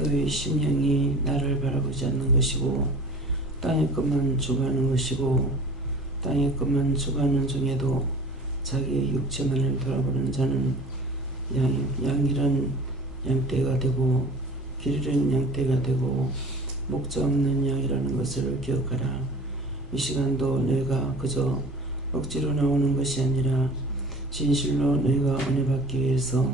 너희 심령이 나를 바라보지 않는 것이고 땅의 것만 추구하는 것이고 땅의 것만 추구하는 중에도 자기의 육체만을 돌아보는 자는 양이란 양떼가 되고 길 잃은 양떼가 되고 목자 없는 양이라는 것을 기억하라. 이 시간도 너희가 그저 억지로 나오는 것이 아니라 진실로 너희가 은혜 받기 위해서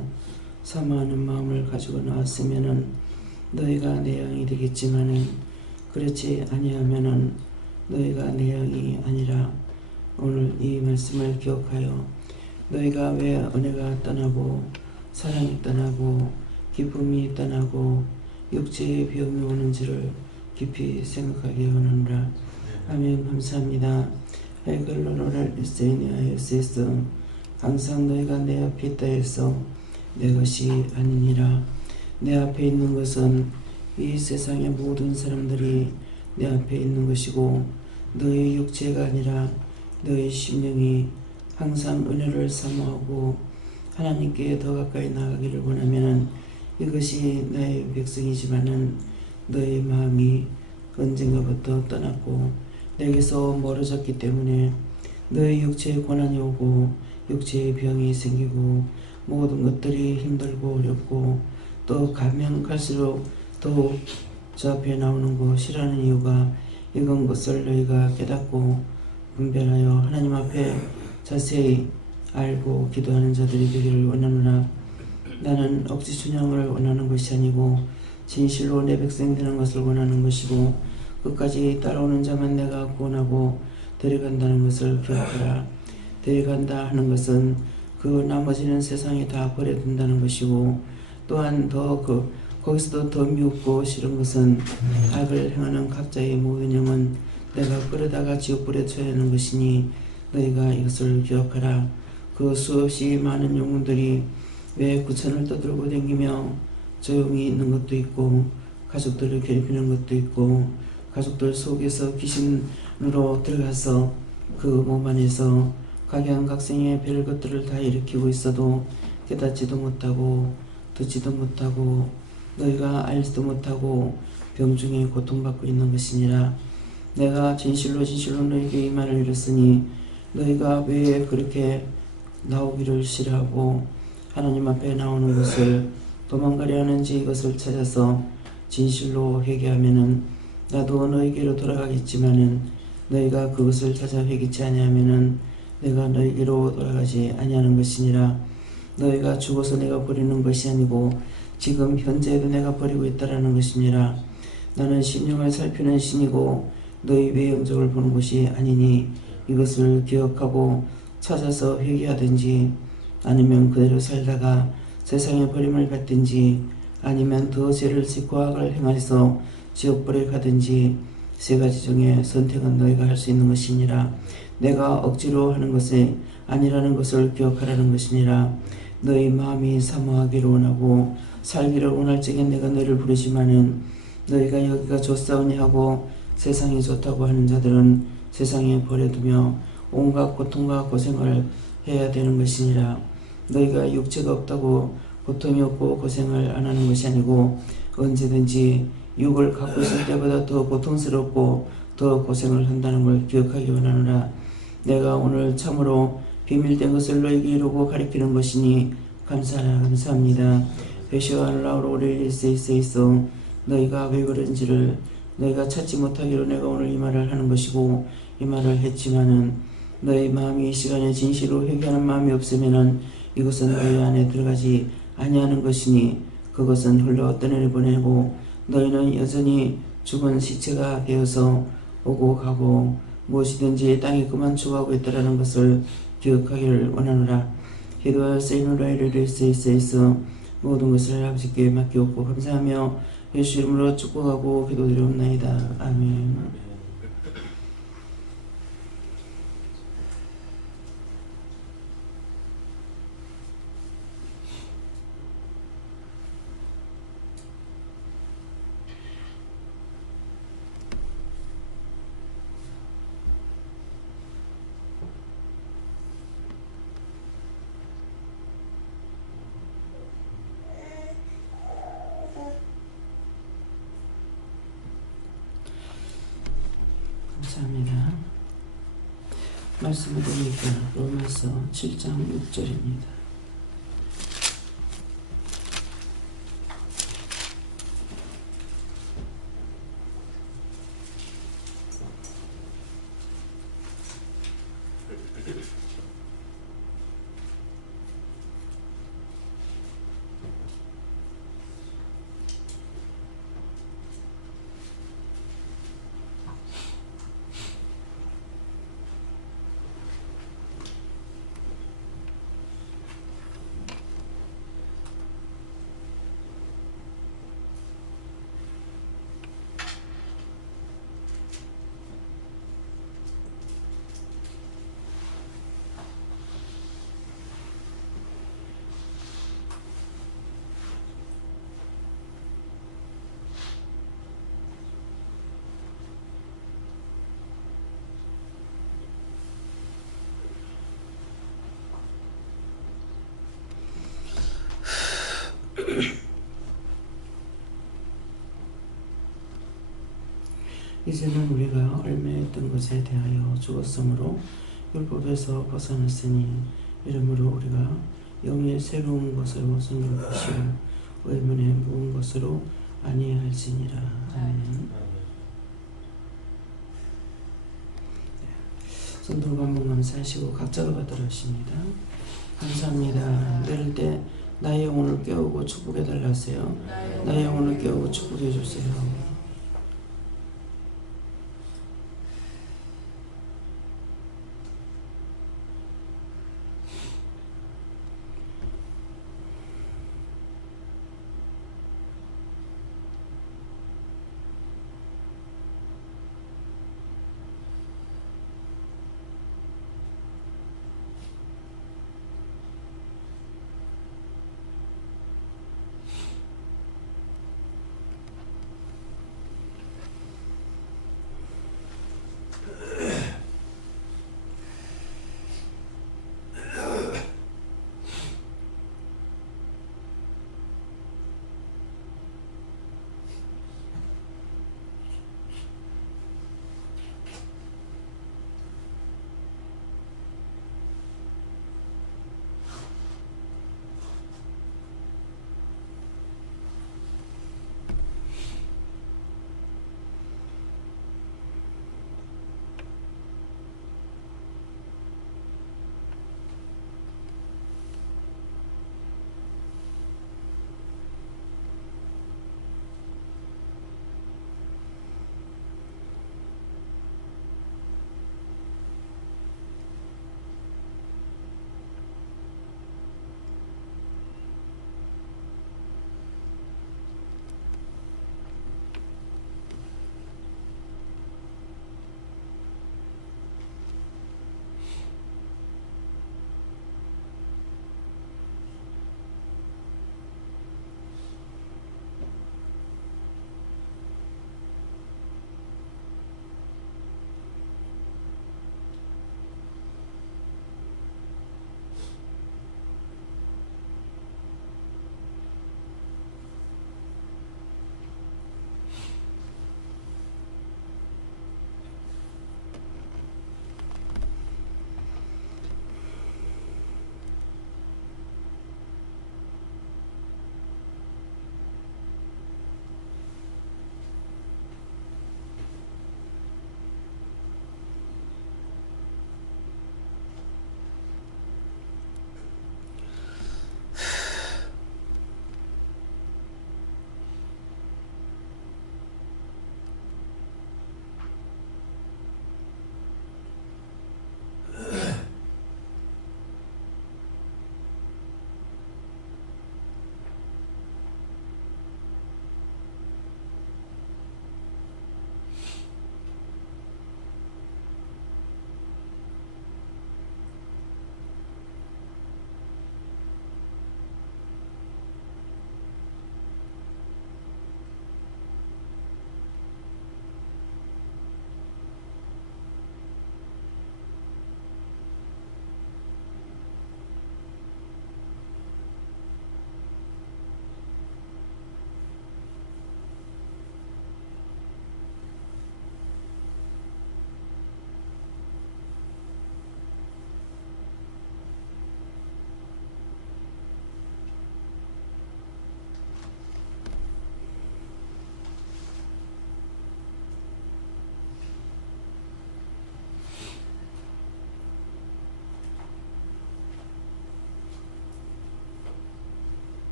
사모하는 마음을 가지고 나왔으면은 너희가 내 양이 되겠지만은 그렇지 아니하면은 너희가 내 양이 아니라. 오늘 이 말씀을 기억하여 너희가 왜 은혜가 떠나고 사랑이 떠나고 기쁨이 떠나고 육체의 비움이 오는지를 깊이 생각하게 원하노라. 아멘. 감사합니다. 하이글로노를 리세니아에서 항상 너희가 내 앞에 있다 해서 내 것이 아니니라. 내 앞에 있는 것은 이 세상의 모든 사람들이 내 앞에 있는 것이고 너의 육체가 아니라 너의 심령이 항상 은혜를 사모하고 하나님께 더 가까이 나가기를 원하면 이것이 나의 백성이지만은 너의 마음이 언젠가부터 떠났고 내게서 멀어졌기 때문에 너의 육체에 고난이 오고 육체의 병이 생기고 모든 것들이 힘들고 어렵고 또 가면 갈수록 더욱 저 앞에 나오는 것이라는 이유가 이건 것을 너희가 깨닫고 분별하여 하나님 앞에 자세히 알고 기도하는 자들이 되기를 원하노라. 나는 억지 춘향을 원하는 것이 아니고 진실로 내 백성 되는 것을 원하는 것이고 끝까지 따라오는 자만 내가 구원하고 데려간다는 것을 기억하라. 데려간다 하는 것은 그 나머지는 세상에 다 버려둔다는 것이고 또한 거기서도 더 미흡고 싫은 것은 악을 행하는 각자의 모든 영은 내가 끌어다가 지옥불에 쳐야 하는 것이니 너희가 이것을 기억하라. 그 수없이 많은 영혼들이 왜 구천을 떠들고 다니며 조용히 있는 것도 있고 가족들을 괴롭히는 것도 있고 가족들 속에서 귀신으로 들어가서 그 몸 안에서 각양각색의 별 것들을 다 일으키고 있어도 깨닫지도 못하고 듣지도 못하고 너희가 알지도 못하고 병중에 고통받고 있는 것이니라. 내가 진실로 너희에게 이 말을 이뤘으니 너희가 왜 그렇게 나오기를 싫어하고 하나님 앞에 나오는 것을 도망가려 하는지 이것을 찾아서 진실로 회개하면은 나도 너희에게로 돌아가겠지만은 너희가 그것을 찾아 회개치 아니하면은 내가 너희에게로 돌아가지 아니하는 것이니라. 너희가 죽어서 내가 버리는 것이 아니고 지금 현재에도 내가 버리고 있다라는 것이니라. 나는 심령을 살피는 신이고 너희 외형적을 보는 것이 아니니 이것을 기억하고 찾아서 회개하든지 아니면 그대로 살다가 세상의 버림을 받든지 아니면 더 죄를 짓고 악을 행하여서 지옥불에 가든지 세 가지 중에 선택은 너희가 할 수 있는 것이니라. 내가 억지로 하는 것이 아니라는 것을 기억하라는 것이니라. 너희 마음이 사모하기를 원하고 살기를 원할 적에 내가 너희를 부르지만은 너희가 여기가 좋사오니 하고 세상이 좋다고 하는 자들은 세상에 버려두며 온갖 고통과 고생을 해야 되는 것이니라. 너희가 육체가 없다고 고통이 없고 고생을 안 하는 것이 아니고 언제든지 육을 갖고 있을 때보다 더 고통스럽고 더 고생을 한다는 걸 기억하기 원하노라. 내가 오늘 참으로 비밀된 것을 너희에게 이루고 가리키는 것이니 감사합니다. 회시와 라우로레이세이세이소 너희가 왜 그런지를 너희가 찾지 못하기로 내가 오늘 이 말을 하는 것이고 이 말을 했지만은 너희 마음이 이 시간에 진실로 회개하는 마음이 없으면은 이것은 너희 안에 들어가지 아니하는 것이니 그것은 흘러 떠내려 보내고 너희는 여전히 죽은 시체가 되어서 오고 가고 무엇이든지 땅에 그만 추구하고 있다라는 것을 기억하기를 원하노라. 기도하여 세이노라이를 세이세이서 모든 것을 아버지께 맡기옵고 감사하며 예수 이름으로 축복하고 기도드리옵나이다. 아멘. 말씀을 보니까 로마서 7장 6절입니다. 이제는 우리가 얽매였던 것에 대하여 죽었으므로 율법에서 벗어났으니 이러므로 우리가 영의 새로운 것으로 성결하시고 의문의 묵은 것으로 아니할지니라. 아멘. 성도 반복 감사하시고 각자가 받도록 하십니다. 감사합니다. 이럴 때 나의 영혼을 깨우고 축복해 달라 하세요. 나의 영혼을 깨우고 축복해 주세요.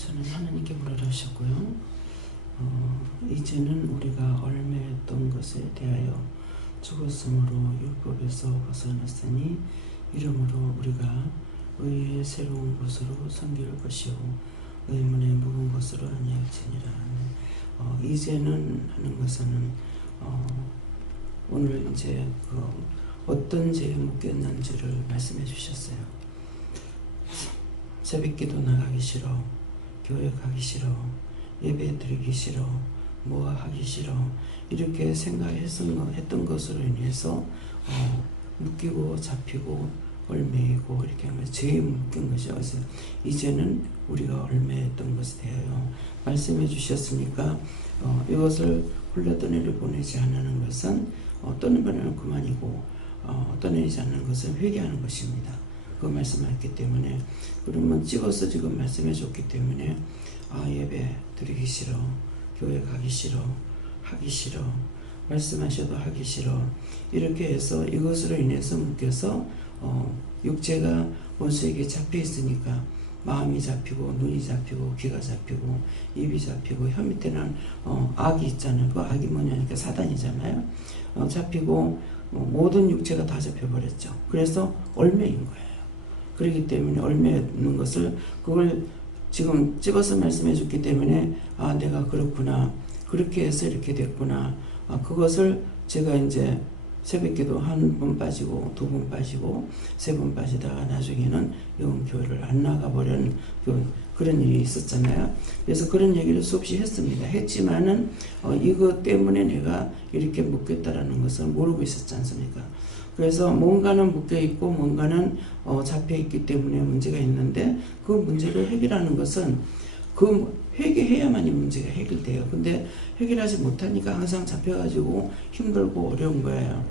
저는 하나님께 물어라셨고요. 이제는 우리가 얽매였던 것에 대하여 죽었으므로 율법에서 벗어났으니 이러므로 우리가 의의 새로운 것으로 섬길 것이요 의문의 묵은 것으로 아니할지니라. 이제는 하는 것은 오늘 이제 어떤 죄에 묶였는지를 말씀해 주셨어요. 새벽기도 나가기 싫어, 교회 가기 싫어, 예배 드리기 싫어, 뭐 하기 싫어, 이렇게 생각했던 것으로 인해서 묶이고 잡히고 얽매이고 이렇게 하면 죄에 묶인 것이죠. 그래서 이제는 우리가 얽매였던 것에 대하여 말씀해 주셨으니까 이것을 홀려 떠내려 보내지 않는 것은 떠내버리는 그만이고 떠내지 않는 것은 회개하는 것입니다. 그 말씀하셨기 때문에 그러면 찍어서 지금 말씀해 줬기 때문에 예배 드리기 싫어, 교회 가기 싫어, 하기 싫어, 말씀하셔도 하기 싫어, 이렇게 해서 이것으로 인해서 묶여서 육체가 원수에게 잡혀 있으니까 마음이 잡히고 눈이 잡히고 귀가 잡히고 입이 잡히고 혀 밑에는 악이 있잖아요. 그 악이 뭐냐니까 사단이잖아요. 잡히고 모든 육체가 다 잡혀버렸죠. 그래서 얽매인 거예요. 그렇기 때문에 얽매는 것을 그걸 지금 찍어서 말씀해 줬기 때문에 내가 그렇구나, 그렇게 해서 이렇게 됐구나, 그것을 제가 이제 새벽기도 한 번 빠지고 두 번 빠지고 세 번 빠지다가 나중에는 영교회를 안 나가버리는 그런 일이 있었잖아요. 그래서 그런 얘기를 수없이 했지만은 이것 때문에 내가 이렇게 묶였다라는 것을 모르고 있었지 않습니까? 그래서 뭔가는 묶여있고 뭔가는 잡혀있기 때문에 문제가 있는데 그 문제를 해결하는 것은 회개해야만 이 문제가 해결돼요. 근데 해결하지 못하니까 항상 잡혀가지고 힘들고 어려운 거예요.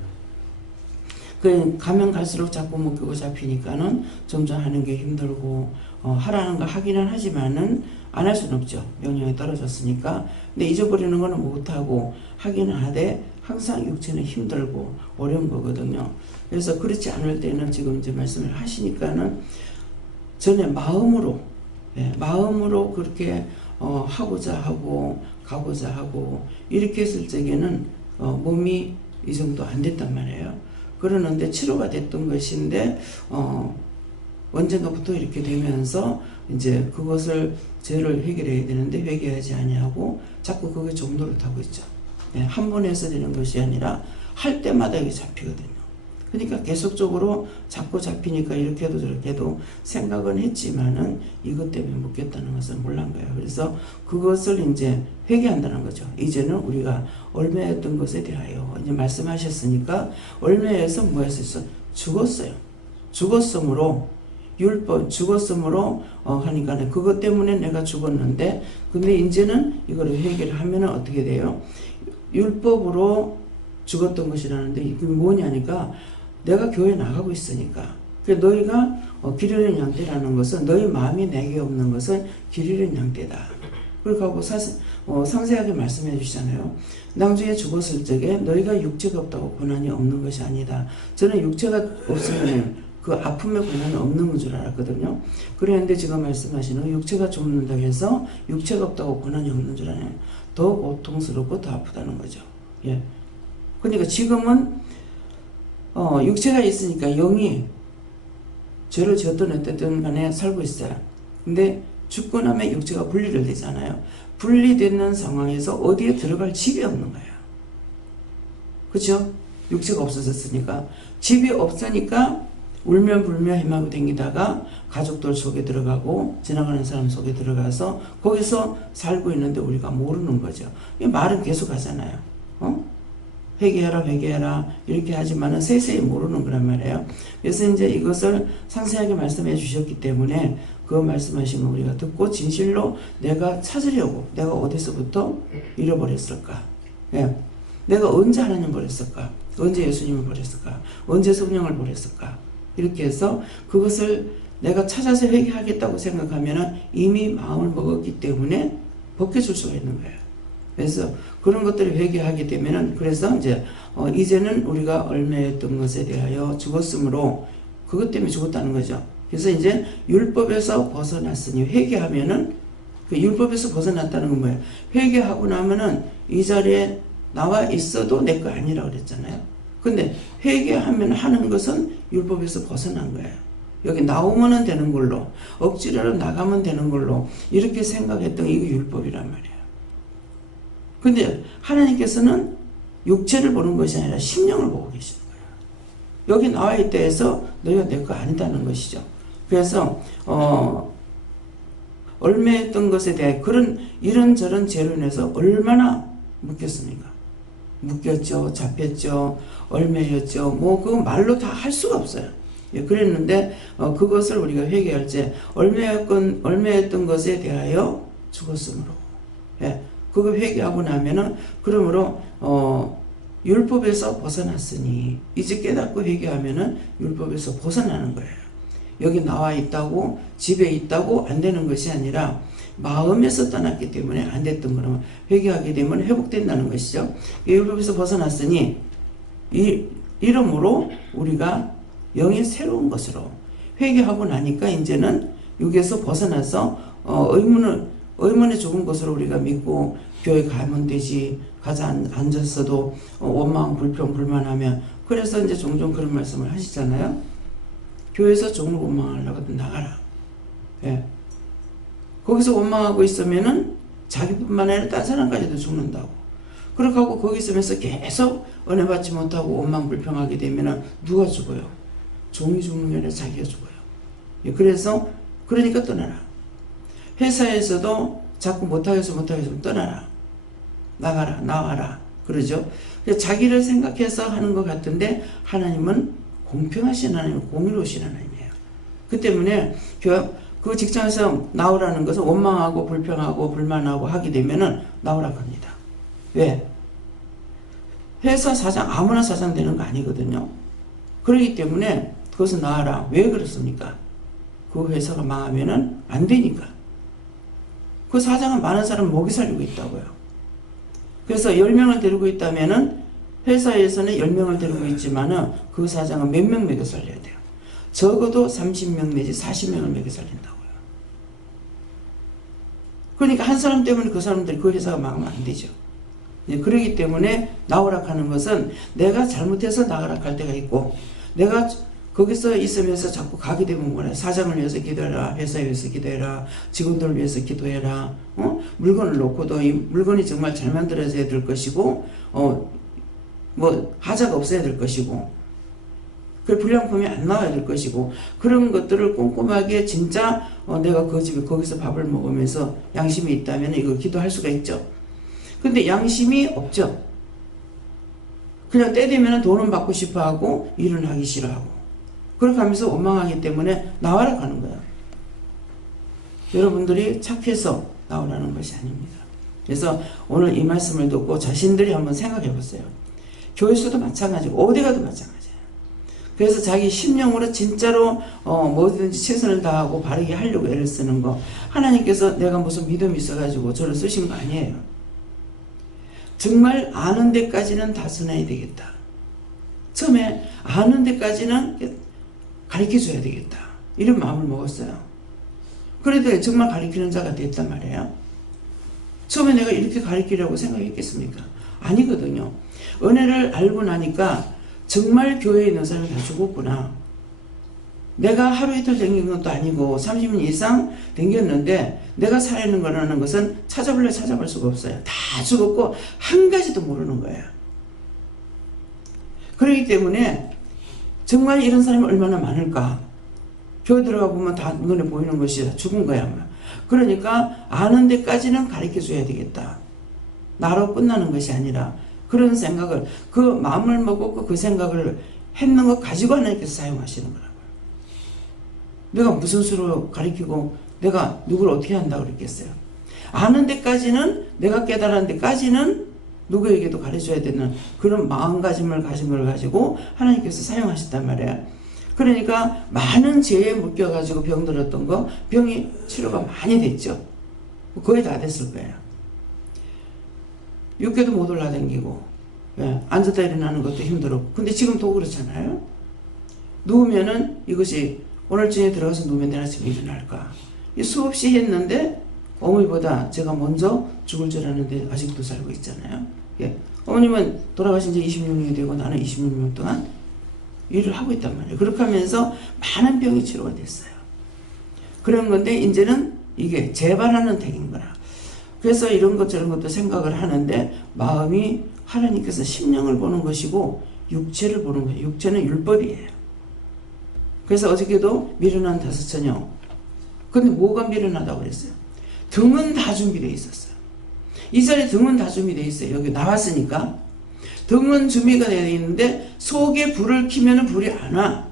가면 갈수록 자꾸 묶이고 잡히니까는 점점 하는 게 힘들고 하라는 거 하기는 하지만은 안 할 수는 없죠. 명령이 떨어졌으니까. 근데 잊어버리는 거는 못하고 하기는 하되 항상 육체는 힘들고 어려운 거거든요. 그래서 그렇지 않을 때는 지금 이제 말씀을 하시니까는 전에 마음으로 그렇게 하고자 하고 가고자 하고 이렇게 했을 적에는 몸이 이 정도 안 됐단 말이에요. 그러는데 치료가 됐던 것인데 언젠가부터 이렇게 되면서 이제 그것을 죄를 해결해야 되는데 회개하지 아니하고 자꾸 그게 종로를 타고 있죠. 한 번 해서 되는 것이 아니라 할 때마다 이게 잡히거든요. 그러니까 계속적으로 자꾸 잡히니까 이렇게 해도 저렇게 해도 생각은 했지만은 이것 때문에 묶였다는 것을 몰란 거예요. 그래서 그것을 이제 회개한다는 거죠. 이제는 우리가 얽매였던 것에 대하여 이제 말씀하셨으니까 얽매여서 뭐 했었어? 죽었어요. 죽었으므로 율법 죽었으므로 하니까 그것 때문에 내가 죽었는데 근데 이제는 이거를 회개를 하면 어떻게 돼요? 율법으로 죽었던 것이라는데 이게 뭐냐니까 내가 교회 나가고 있으니까. 너희가 길 잃은 양떼라는 것은 너희 마음이 내게 없는 것은 길 잃은 양떼다. 그리고 상세하게 말씀해 주시잖아요. 나중에 죽었을 적에 너희가 육체가 없다고 고난이 없는 것이 아니다. 저는 육체가 없으면 그 아픔의 고난이 없는 줄 알았거든요. 그랬는데 지금 말씀하시는 육체가 죽는다고 해서 육체가 없다고 고난이 없는 줄 알아요. 더 고통스럽고 더 아프다는 거죠. 예. 그러니까 지금은 육체가 있으니까 영이 죄를 지었든 어쨌든 간에 살고 있어요. 근데 죽고 나면 육체가 분리를 되잖아요. 분리되는 상황에서 어디에 들어갈 집이 없는 거예요. 그렇죠? 육체가 없어졌으니까. 집이 없으니까 울며 불며 헤매고 다니다가 가족들 속에 들어가고 지나가는 사람 속에 들어가서 거기서 살고 있는데 우리가 모르는 거죠. 이 말은 계속 하잖아요. 회개해라 이렇게 하지만은 세세히 모르는 거란 말이에요. 그래서 이제 이것을 상세하게 말씀해 주셨기 때문에 그 말씀하신 거 우리가 듣고 진실로 내가 찾으려고 내가 어디서부터 잃어버렸을까? 예. 내가 언제 하나님 버렸을까? 언제 예수님을 버렸을까? 언제 성령을 버렸을까? 이렇게 해서 그것을 내가 찾아서 회개하겠다고 생각하면은 이미 마음을 먹었기 때문에 벗겨줄 수가 있는 거예요. 그래서 그런 것들을 회개하게 되면은 그래서 이제 이제는 우리가 얽매였던 것에 대하여 죽었으므로 그것 때문에 죽었다는 거죠. 그래서 이제 율법에서 벗어났으니 회개하면은 그 율법에서 벗어났다는 건 뭐예요? 회개하고 나면은 이 자리에 나와 있어도 내 거 아니라고 그랬잖아요. 근데 회개하면 하는 것은 율법에서 벗어난 거예요. 여기 나오면 되는 걸로, 억지로 나가면 되는 걸로 이렇게 생각했던 게 이거 율법이란 말이에요. 근데 하나님께서는 육체를 보는 것이 아니라 심령을 보고 계시는 거예요. 여기 나와 있다 해서 너희가 내 거 아니다는 것이죠. 그래서 얼매했던 것에 대해 그런 이런저런 죄로 인해서 얼마나 묶였습니까? 묶였죠, 잡혔죠, 얼매였죠. 뭐 그거 말로 다 할 수가 없어요. 예, 그랬는데 그것을 우리가 회개할 때 얼매했던 것에 대하여 죽었으므로, 예, 그거 회개하고 나면은 그러므로 율법에서 벗어났으니 이제 깨닫고 회개하면은 율법에서 벗어나는 거예요. 여기 나와 있다고 집에 있다고 안 되는 것이 아니라 마음에서 떠났기 때문에 안 됐던 거는 회개하게 되면 회복된다는 것이죠. 율법에서 벗어났으니 이러므로 우리가 영의 새로운 것으로 회개하고 나니까 이제는 여기에서 벗어나서 의문의 좋은 것으로 우리가 믿고 교회 가면 되지, 가서 앉았어도 원망 불평 불만하면, 그래서 이제 종종 그런 말씀을 하시잖아요. 교회에서 종을 원망하려고 나가라. 예. 거기서 원망하고 있으면은 자기뿐만 아니라 딴 사람까지도 죽는다고. 그렇게 하고 거기 있으면서 계속 은혜 받지 못하고 원망 불평하게 되면은 누가 죽어요? 종이 죽는 게 아니라 자기가 죽어요. 예. 그러니까 떠나라. 회사에서도 자꾸 못하겠어 떠나라. 나가라, 나와라. 그러죠. 자기를 생각해서 하는 것 같은데 하나님은 공평하신 하나님, 공의로우신 하나님이에요. 그 때문에 그 직장에서 나오라는 것은 원망하고 불평하고 불만하고 하게 되면은 나오라고 합니다. 왜? 회사 사장, 아무나 사장 되는 거 아니거든요. 그렇기 때문에 그것은 나와라. 왜 그렇습니까? 그 회사가 망하면은 안 되니까. 그 사장은 많은 사람 먹이 살리고 있다고요. 그래서 10명을 데리고 있다면은 회사에서는 10명을 데리고 있지만은 그 사장은 몇 명 먹여 살려야 돼요. 적어도 30명 내지 40명을 먹여 살린다고요. 그러니까 한 사람 때문에 그 사람들이 그 회사가 망하면 안 되죠. 그렇기 때문에 나오라 하는 것은 내가 잘못해서 나가라 할 때가 있고, 내가 거기서 있으면서 자꾸 가게 되면 뭐래? 사장을 위해서 기도해라, 회사에 위해서 기도해라, 직원들을 위해서 기도해라. 물건을 놓고도 이 물건이 정말 잘 만들어져야 될 것이고, 뭐 하자가 없어야 될 것이고, 그 불량품이 안 나와야 될 것이고, 그런 것들을 꼼꼼하게 진짜 내가 그 집에 거기서 밥을 먹으면서 양심이 있다면 이거 기도할 수가 있죠. 근데 양심이 없죠. 그냥 때 되면 돈은 받고 싶어 하고 일은 하기 싫어하고, 그렇게 하면서 원망하기 때문에 나와라 하는 거예요. 여러분들이 착해서 나오라는 것이 아닙니다. 그래서 오늘 이 말씀을 듣고 자신들이 한번 생각해 보세요. 교회에서도 마찬가지고 어디 가도 마찬가지예요. 그래서 자기 심령으로 진짜로 뭐든지 최선을 다하고 바르게 하려고 애를 쓰는 거, 하나님께서 내가 무슨 믿음이 있어가지고 저를 쓰신 거 아니에요. 정말 아는 데까지는 다스려야 되겠다. 처음에 아는 데까지는 가르쳐줘야 되겠다. 이런 마음을 먹었어요. 그래도 정말 가르치는 자가 됐단 말이에요. 처음에 내가 이렇게 가르치려고 생각했겠습니까? 아니거든요. 은혜를 알고 나니까 정말 교회에 있는 사람이 다 죽었구나. 내가 하루 이틀 댕긴 것도 아니고 30년 이상 댕겼는데 내가 살아있는 거라는 것은 찾아볼 수가 없어요. 다 죽었고 한 가지도 모르는 거예요. 그렇기 때문에 정말 이런 사람이 얼마나 많을까. 교회 들어가 보면 다 눈에 보이는 것이 다 죽은 거야. 그러니까 아는 데까지는 가르쳐줘야 되겠다. 나로 끝나는 것이 아니라 그런 생각을, 그 마음을 먹고 그 생각을 했는 것 가지고 하나님께서 사용하시는 거라고요. 내가 무슨 수로 가르치고 내가 누구를 어떻게 한다고 그랬겠어요. 아는 데까지는, 내가 깨달은 데까지는 누구에게도 가르쳐야 되는 그런 마음가짐을 가진 걸 가지고 하나님께서 사용하셨단 말이에요. 그러니까 많은 죄에 묶여가지고 병들었던 거, 병이 치료가 많이 됐죠. 거의 다 됐을 거예요. 육개도 못 올라다니고, 예, 앉았다 일어나는 것도 힘들었고. 근데 지금도 그렇잖아요. 누우면은 이것이 오늘 중에 들어가서 누우면 내일 아침에 일어날까. 수없이 했는데 어머니보다 제가 먼저 죽을 줄 알았는데 아직도 살고 있잖아요. 예. 어머님은 돌아가신 지 26년이 되고 나는 26년 동안 일을 하고 있단 말이에요. 그렇게 하면서 많은 병이 치료가 됐어요. 그런 건데 이제는 이게 재발하는 덱인 거라. 그래서 이런 것 저런 것도 생각을 하는데 마음이 하나님께서 심령을 보는 것이고 육체를 보는 거예요. 육체는 율법이에요. 그래서 어저께도 미련한 다섯처녀. 근데 뭐가 미련하다고 그랬어요? 등은 다 준비되어 있었어요. 이 자리에 등은 다 준비되어 있어요. 여기 나왔으니까. 등은 준비가 되어 있는데 속에 불을 켜면 불이 안 와.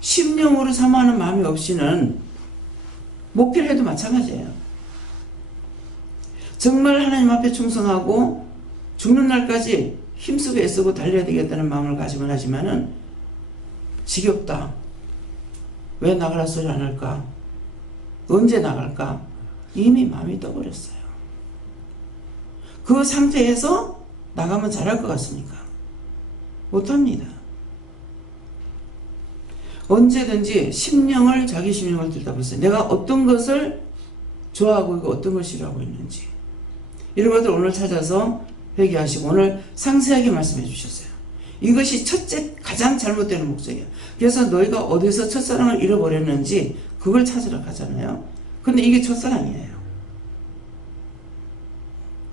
심령으로 사모하는 마음이 없이는 목표를 해도 마찬가지예요. 정말 하나님 앞에 충성하고 죽는 날까지 힘쓰고 애쓰고 달려야 되겠다는 마음을 가지곤 하지만은 지겹다. 왜 나가라 소리 안 할까? 언제 나갈까? 이미 마음이 떠버렸어요. 그 상태에서 나가면 잘할 것 같습니까? 못합니다. 언제든지 심령을 자기 심령을 들여다보세요. 내가 어떤 것을 좋아하고 있고 어떤 걸 싫어하고 있는지 이런 것들 오늘 찾아서 회개하시고 오늘 상세하게 말씀해 주셨어요. 이것이 첫째 가장 잘못되는 목적이에요. 그래서 너희가 어디서 첫사랑을 잃어버렸는지 그걸 찾으러 가잖아요. 근데 이게 첫사랑이에요.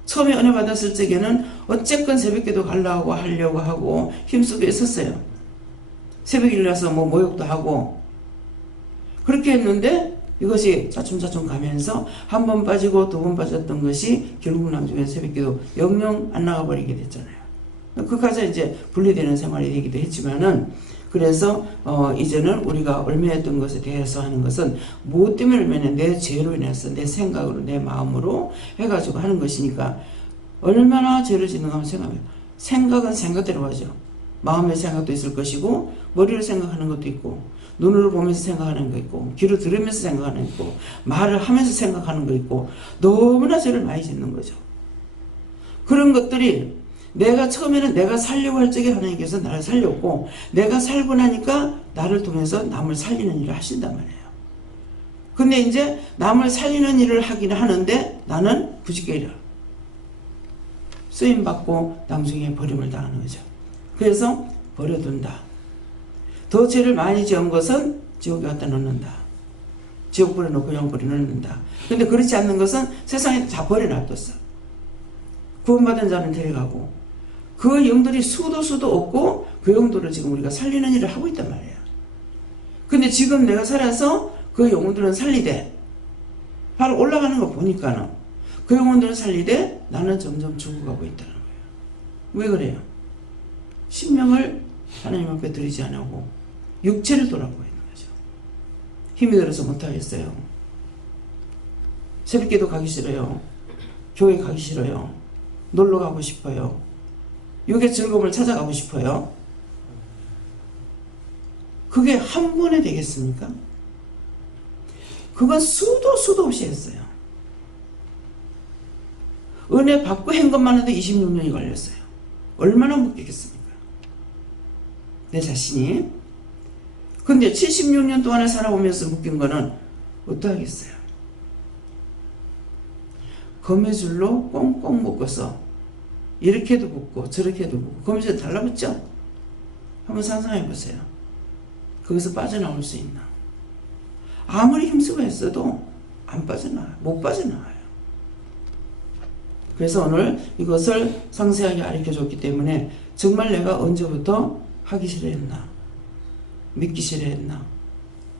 처음에 은혜 받았을 적에는 어쨌건 새벽기도 가려고 하려고 하고 힘쓰고 있었어요. 새벽 일어나서 뭐 모욕도 하고 그렇게 했는데 이것이 차츰차츰 가면서 한 번 빠지고 두 번 빠졌던 것이 결국 나중에 새벽기도 영영 안 나가버리게 됐잖아요. 그까지 이제 분리되는 생활이 되기도 했지만은 그래서 이제는 우리가 얽매였던 것에 대해서 하는 것은 무엇 때문에 얽매는 내 죄로 인해서 내 생각으로 내 마음으로 해가지고 하는 것이니까 얼마나 죄를 짓는가 하면 생각해요. 생각은 생각대로 하죠. 마음의 생각도 있을 것이고 머리로 생각하는 것도 있고 눈으로 보면서 생각하는 거 있고 귀로 들으면서 생각하는 거 있고 말을 하면서 생각하는 거 있고 너무나 죄를 많이 짓는 거죠. 그런 것들이 내가 처음에는 내가 살려고 할 적에 하나님께서 나를 살렸고 내가 살고 나니까 나를 통해서 남을 살리는 일을 하신단 말이에요. 근데 이제 남을 살리는 일을 하긴 하는데 나는 부지게이라 쓰임받고 나중에 버림을 당하는 거죠. 그래서 버려둔다. 더 죄를 많이 지은 것은 지옥에 갖다 넣는다. 지옥 버려놓고 영벌에 넣는다. 근데 그렇지 않는 것은 세상에 다 버려놔뒀어. 구원받은 자는 데려가고 그 영들이 수도 없고 그 영들을 지금 우리가 살리는 일을 하고 있단 말이에요. 근데 지금 내가 살아서 그 영혼들은 살리되 바로 올라가는 거 보니까는 그 영혼들은 살리되 나는 점점 죽어가고 있다는 거예요. 왜 그래요? 심령을 하나님 앞에 드리지 않고 육체를 돌아보고 있는 거죠. 힘이 들어서 못하겠어요. 새벽기도 가기 싫어요. 교회 가기 싫어요. 놀러 가고 싶어요. 육의 즐거움을 찾아가고 싶어요. 그게 한 번에 되겠습니까? 그건 수도 없이 했어요. 은혜 받고 한 것만 해도 26년이 걸렸어요. 얼마나 묻겠습니까? 내 자신이. 근데 76년 동안에 살아오면서 묶인 거는 어떡하겠어요? 거미줄로 꽁꽁 묶어서 이렇게도 묶고 저렇게도 묶고 거미줄 달라붙죠? 한번 상상해 보세요. 거기서 빠져나올 수 있나? 아무리 힘쓰고 했어도 안 빠져나와요. 못 빠져나와요. 그래서 오늘 이것을 상세하게 가르쳐줬기 때문에 정말 내가 언제부터 하기 싫어했나? 믿기 싫어했나?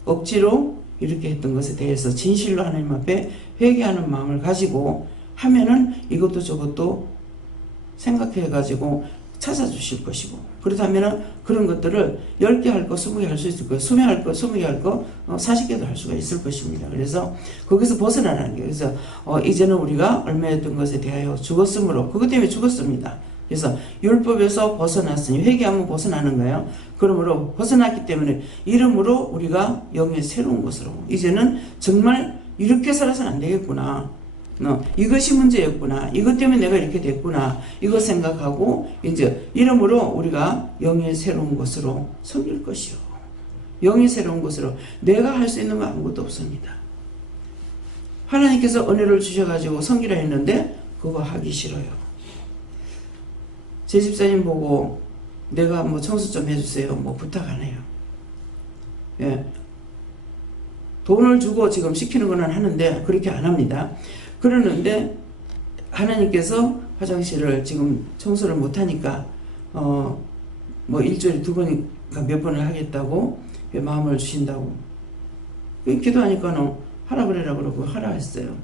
억지로 이렇게 했던 것에 대해서 진실로 하나님 앞에 회개하는 마음을 가지고 하면은 이것도 저것도 생각해가지고 찾아주실 것이고 그렇다면 그런 것들을 10개 할 거 20개 할 수 있을 거예요. 20개 할 거 20개 할 거 40개도 할 수가 있을 것입니다. 그래서 거기서 벗어나는 게 그래서 이제는 우리가 얽매였던 것에 대하여 죽었으므로 그것 때문에 죽었습니다. 그래서 율법에서 벗어났으니 회개하면 벗어나는 거예요. 그러므로 벗어났기 때문에 이름으로 우리가 영의 새로운 것으로 이제는 정말 이렇게 살아서는 안 되겠구나. 이것이 문제였구나. 이것 때문에 내가 이렇게 됐구나. 이거 생각하고 이제 이름으로 우리가 영의 새로운 것으로 섬길 것이요. 영의 새로운 것으로 내가 할 수 있는 거 아무것도 없습니다. 하나님께서 은혜를 주셔가지고 섬기라 했는데 그거 하기 싫어요. 제 집사님 보고 내가 뭐 청소 좀 해주세요 뭐 부탁 안 해요. 예. 돈을 주고 지금 시키는 거는 하는데 그렇게 안 합니다. 그러는데 하나님께서 화장실을 지금 청소를 못 하니까 뭐 일주일에 2번인가 몇 번을 하겠다고 마음을 주신다고 기도하니까는 하라 그래라 그러고 하라 했어요.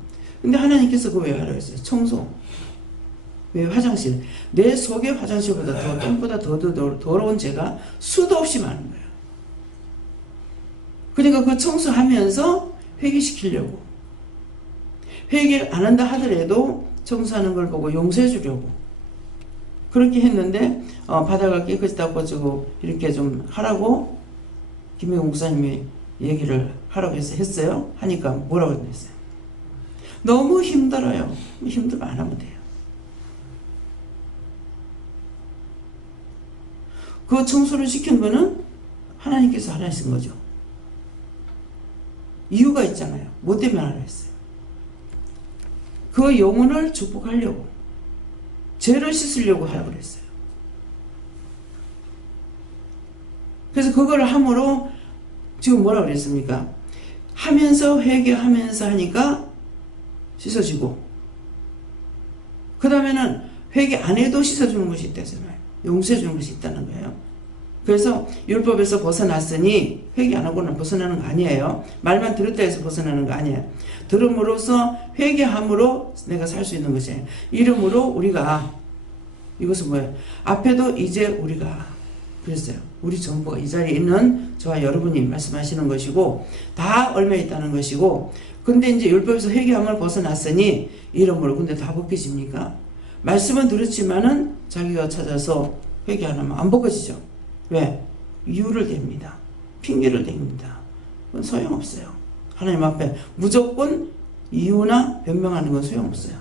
근데 하나님께서 그거 왜 하라 했어요? 청소. 왜 화장실? 내 속의 화장실보다 더 똥보다 더 더러운 죄가 수도 없이 많은 거예요. 그러니까 그 청소하면서 회개시키려고. 회개를 안 한다 하더라도 청소하는 걸 보고 용서해 주려고. 그렇게 했는데 바다가 깨끗하고 저거 이렇게 좀 하라고 김혜경 목사님이 얘기를 하라고 해서 했어요. 하니까 뭐라고 했어요? 너무 힘들어요. 힘들면 안 하면 돼요. 그 청소를 시킨 거는 하나님께서 하라 하신 거죠. 이유가 있잖아요. 뭐 때문에 하라 했어요? 그 영혼을 축복하려고, 죄를 씻으려고 하라고 그랬어요. 그래서 그걸 함으로 지금 뭐라 그랬습니까? 하면서 회개하면서 하니까 씻어지고, 그 다음에는 회개 안 해도 씻어주는 것이 있다잖아요. 용서해주는 것이 있다는 거예요. 그래서 율법에서 벗어났으니 회개 안 하고는 벗어나는 거 아니에요. 말만 들었다 해서 벗어나는 거 아니에요. 들음으로써 회개함으로 내가 살 수 있는 것이에요. 이름으로 우리가, 이것은 뭐예요? 앞에도 이제 우리가 그랬어요. 우리 정부가 이 자리에 있는 저와 여러분이 말씀하시는 것이고 다 얼마 있다는 것이고, 근데 이제 율법에서 회개함을 벗어났으니 이름으로. 근데 다 벗겨집니까? 말씀은 들었지만은 자기가 찾아서 회개 안 하면 안 벗겨지죠. 왜? 이유를 댑니다. 핑계를 댑니다. 그건 소용없어요. 하나님 앞에 무조건 이유나 변명하는 건 소용없어요.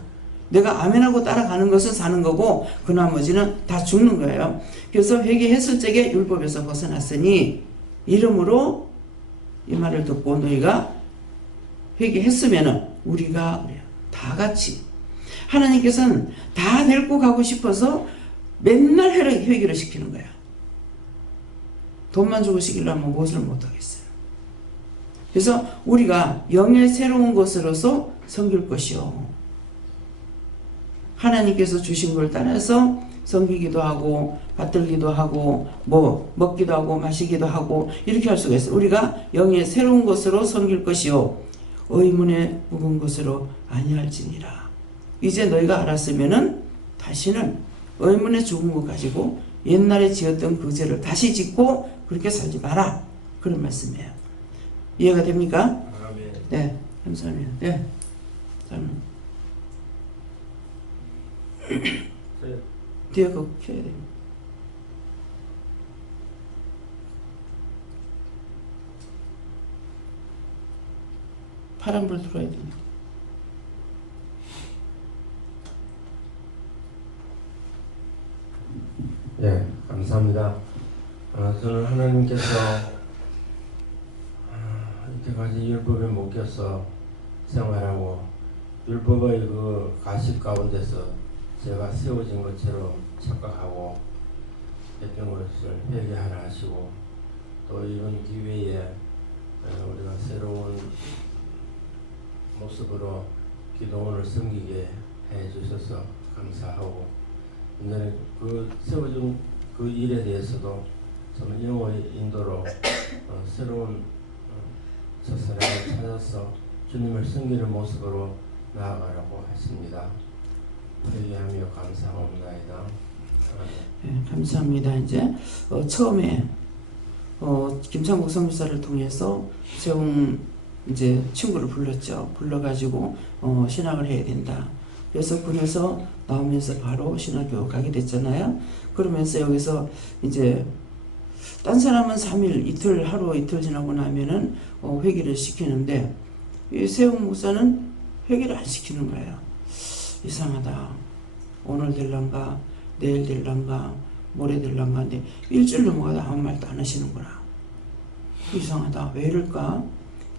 내가 아멘하고 따라가는 것은 사는 거고 그 나머지는 다 죽는 거예요. 그래서 회개했을 적에 율법에서 벗어났으니 이름으로, 이 말을 듣고 너희가 회개했으면은 우리가 그래요. 다 같이 하나님께서는 다 데리고 가고 싶어서 맨날 회개를 시키는 거야. 돈만 주고 시키려면 무엇을 못하겠어요. 그래서 우리가 영의 새로운 것으로서 섬길 것이요. 하나님께서 주신 걸 따라서 섬기기도 하고 받들기도 하고 뭐 먹기도 하고 마시기도 하고 이렇게 할 수가 있어요. 우리가 영의 새로운 것으로 섬길 것이요 의문에 묵은 것으로 아니할지니라. 이제 너희가 알았으면은 다시는 의문에 죽은 것 가지고 옛날에 지었던 그 죄를 다시 짓고 그렇게 살지 마라. 그런 말씀이에요. 이해가 됩니까? 아멘. 네, 감사합니다. 네, 저는 뒤에 그거 켜야 됩니다. 파란불 들어야 됩니다. 예, 감사합니다. 저는 하나님께서 이때까지 율법에 묶여서 생활하고 율법의 그 가십 가운데서 제가 세워진 것처럼 착각하고 했던 것을 회개하라 하시고, 또 이번 기회에 우리가 새로운 모습으로 기도원을 섬기게 해 주셔서 감사하고, 이제 그 세워준 그 일에 대해서도 정말 영의 인도로 새로운 첫사랑을 찾아서 주님을 섬기는 모습으로 나아가라고 하십니다. 회개하며 감사합니다. 네, 감사합니다. 이제 처음에 김창국 성교사를 통해서 세웅 이제 친구를 불렀죠. 불러가지고 신학을 해야 된다. 그래서 군에서 나오면서 바로 신학교 가게 됐잖아요. 그러면서 여기서 이제 딴 사람은 3일 이틀 하루 이틀 지나고 나면은 회개를 시키는데 이 세웅 목사는 회개를 안 시키는 거예요. 이상하다. 오늘 될란가 내일 될란가 모레 될란가 근데 일주일 넘어가도 아무 말도 안 하시는구나. 이상하다. 왜 이럴까?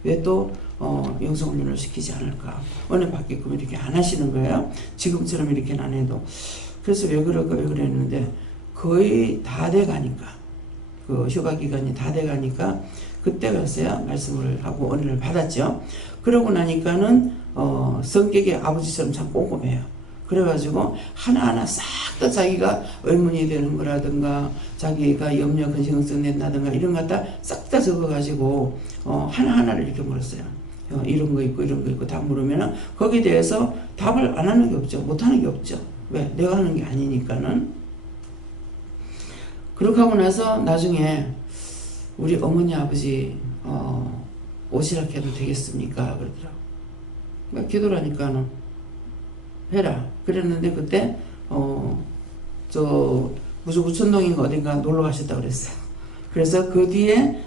왜 또 영성훈련을 시키지 않을까. 은혜 받게끔 이렇게 안 하시는 거예요. 지금처럼 이렇게는 안 해도. 그래서 왜 그럴까 왜 그랬는데 거의 다 돼가니까 그 휴가 기간이 다 돼가니까 그때 가서야 말씀을 하고 은혜를 받았죠. 그러고 나니까는 성격이 아버지처럼 참 꼼꼼해요. 그래가지고 하나하나 싹 다 자기가 의문이 되는 거라든가 자기가 염려 근심증 낸다든가 이런 거 다 싹 다 적어가지고 하나하나를 이렇게 물었어요. 이런 거 있고 이런 거 있고 다 물으면은 거기에 대해서 답을 안 하는 게 없죠. 못 하는 게 없죠. 왜? 내가 하는 게 아니니까는. 그렇게 하고 나서 나중에 우리 어머니 아버지 오시락 해도 되겠습니까? 그러더라고. 기도를 하니까는 해라. 그랬는데 그때 저 우천동인가 어딘가 놀러 가셨다고 그랬어요. 그래서 그 뒤에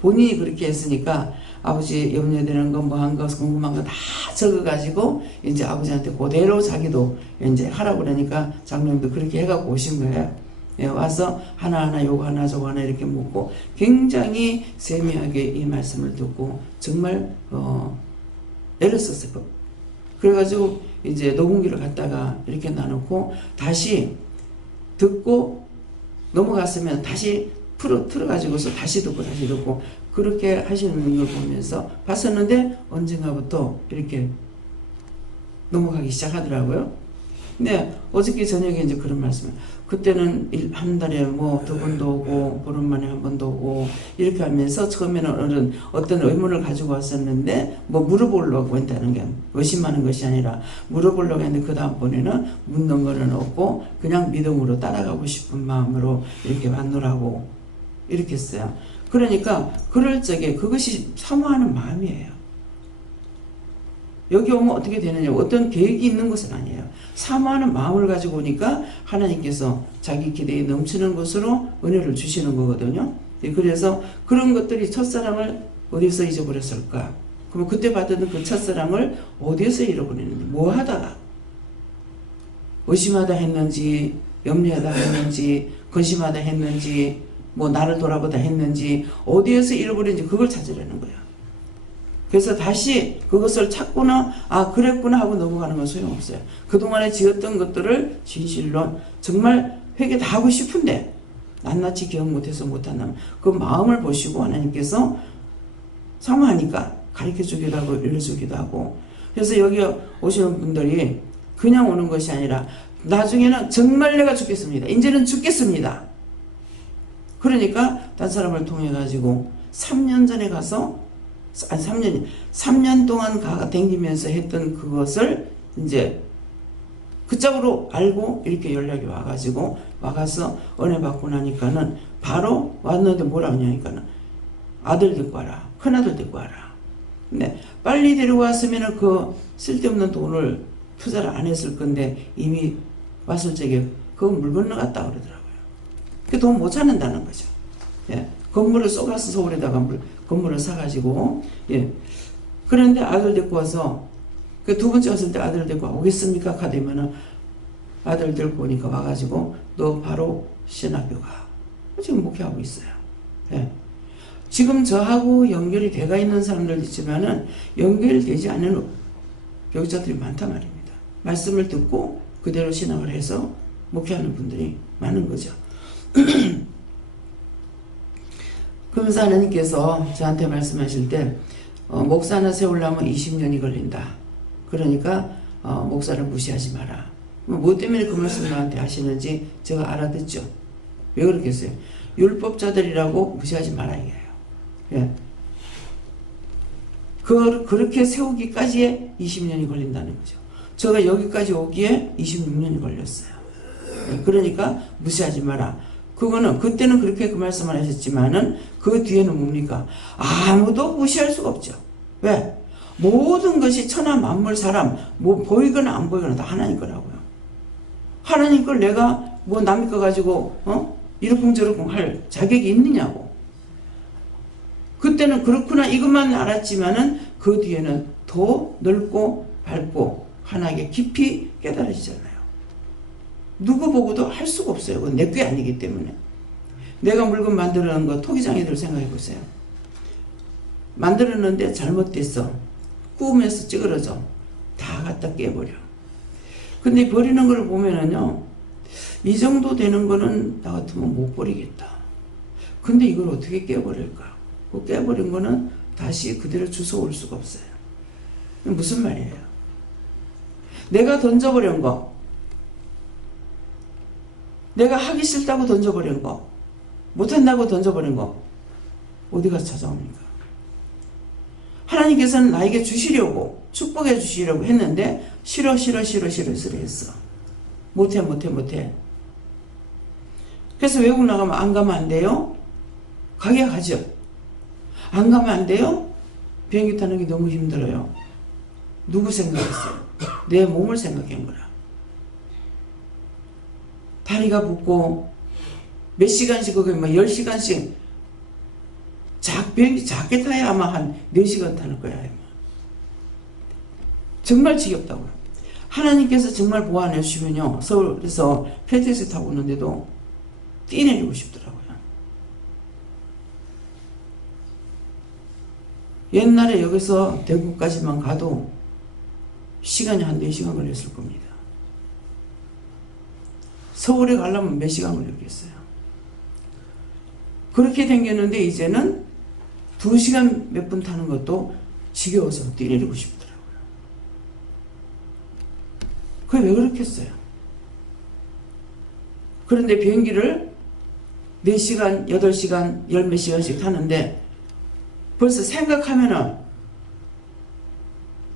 본인이 그렇게 했으니까 아버지 염려되는 거 뭐 한 거 궁금한 거 다 적어가지고 이제 아버지한테 그대로 자기도 이제 하라고 그러니까 장로님도 그렇게 해갖고 오신 거예요. 와서 하나하나 요거 하나 저거 하나 이렇게 묻고 굉장히 세미하게 이 말씀을 듣고 정말 애를 썼어요. 그래가지고 이제 녹음기를 갖다가 이렇게 놔놓고 다시 듣고 넘어갔으면 다시 틀어가지고서 다시 듣고 다시 듣고 그렇게 하시는 걸 보면서 봤었는데 언젠가부터 이렇게 넘어가기 시작하더라고요. 근데 어저께 저녁에 이제 그런 말씀을 그때는 한 달에 뭐 2번도 오고 보름만에 한 번도 오고 이렇게 하면서 처음에는 어떤 의문을 가지고 왔었는데 뭐 물어보려고 한다는 게 의심하는 것이 아니라 물어보려고 했는데 그 다음번에는 묻는 거는 없고 그냥 믿음으로 따라가고 싶은 마음으로 이렇게 만노라고 이렇게 했어요. 그러니까 그럴 적에 그것이 사모하는 마음이에요. 여기 오면 어떻게 되느냐 어떤 계획이 있는 것은 아니에요. 사모하는 마음을 가지고 오니까 하나님께서 자기 기대에 넘치는 것으로 은혜를 주시는 거거든요. 그래서 그런 것들이 첫사랑을 어디서 잊어버렸을까? 그럼 그때 받았던 그 첫사랑을 어디에서 잃어버렸는지 뭐 하다가 의심하다 했는지 염려하다 했는지 근심하다 했는지 뭐 나를 돌아보다 했는지 어디에서 잃어버렸는지 그걸 찾으려는 거예요. 그래서 다시 그것을 찾거나 그랬구나 하고 넘어가는 건 소용없어요. 그동안에 지었던 것들을 진실로 정말 회개 다 하고 싶은데 낱낱이 기억 못해서 못한다면 그 마음을 보시고 하나님께서 사모하니까 가르쳐주기도 하고 일러주기도 하고 그래서 여기 오시는 분들이 그냥 오는 것이 아니라 나중에는 정말 내가 죽겠습니다. 이제는 죽겠습니다. 그러니까 딴 사람을 통해 가지고 3년 전에 가서 3년 동안 댕기면서 했던 그것을 이제 그 짝으로 알고 이렇게 연락이 와가서 은혜 받고 나니까는 바로 왔는데 뭐라 하냐니까는 아들 데리고 와라. 큰아들 데리고 와라. 근데 빨리 데려왔으면은 그 쓸데없는 돈을 투자를 안 했을 건데 이미 왔을 적에 그거 물 건너갔다 그러더라고요. 그 돈 못 찾는다는 거죠. 예. 건물을 쏘가서 서울에다가 건물을 사가지고, 예. 그런데 아들 데리고 와서, 그 두 번째 왔을 때 아들 데리고 오겠습니까? 가되면은 아들 데리고 오니까 와가지고, 너 바로 신학교 가. 지금 목회하고 있어요. 예. 지금 저하고 연결이 돼가 있는 사람들 있지만은 연결되지 않는 교육자들이 많단 말입니다. 말씀을 듣고 그대로 신앙을 해서 목회하는 분들이 많은 거죠. 그러면서 하나님께서 저한테 말씀하실 때 목사나 세우려면 20년이 걸린다. 그러니까 목사를 무시하지 마라. 뭐 때문에 그 말씀을 나한테 하시는지 제가 알아듣죠. 왜 그렇겠어요? 율법자들이라고 무시하지 마라 이거예요. 예. 그렇게 세우기까지에 20년이 걸린다는 거죠. 제가 여기까지 오기에 26년이 걸렸어요. 예. 그러니까 무시하지 마라. 그때는 그렇게 그 말씀을 하셨지만은 그 뒤에는 뭡니까? 아무도 무시할 수가 없죠. 왜? 모든 것이 천하 만물 사람 뭐 보이거나 안 보이거나 다 하나님 거라고요. 하나님 걸 내가 뭐 남의 거 가지고 이러쿵저러쿵 할 자격이 있느냐고. 그때는 그렇구나 이것만 알았지만은 그 뒤에는 더 넓고 밝고 하나님께 깊이 깨달아지잖아요. 누구 보고도 할 수가 없어요. 그건 내 게 아니기 때문에. 내가 물건 만들어낸 거 토기장애들 생각해 보세요. 만들었는데 잘못됐어. 구우면서 찌그러져. 다 갖다 깨버려. 근데 버리는 걸 보면은요, 이 정도 되는 거는 나 같으면 못 버리겠다. 근데 이걸 어떻게 깨버릴까? 그 깨버린 거는 다시 그대로 주워올 수가 없어요. 무슨 말이에요? 내가 던져버린 거, 내가 하기 싫다고 던져버린 거, 못한다고 던져버린 거, 어디 가서 찾아옵니까? 하나님께서는 나에게 주시려고, 축복해 주시려고 했는데 싫어 했어. 못해. 그래서 외국 나가면 안 가면 안 돼요? 가게 가죠. 안 가면 안 돼요? 비행기 타는 게 너무 힘들어요. 누구 생각했어요? 내 몸을 생각한 거라. 다리가 붓고 몇 시간씩 거기 막 10시간씩 비행기 작게 타야 아마 한 4시간 타는 거야. 정말 지겹다고요. 하나님께서 정말 보완해 주시면요, 서울에서 KTX 타고 오는데도 뛰내리고 싶더라고요. 옛날에 여기서 대구까지만 가도 시간이 한 4시간 걸렸을 겁니다. 서울에 가려면 몇 시간 걸렸겠어요. 그렇게 생겼는데 이제는 2시간 몇 분 타는 것도 지겨워서 뛰내리고 싶더라고요. 그게 왜 그렇겠어요? 그런데 비행기를 4시간, 8시간, 10몇 시간씩 타는데 벌써 생각하면은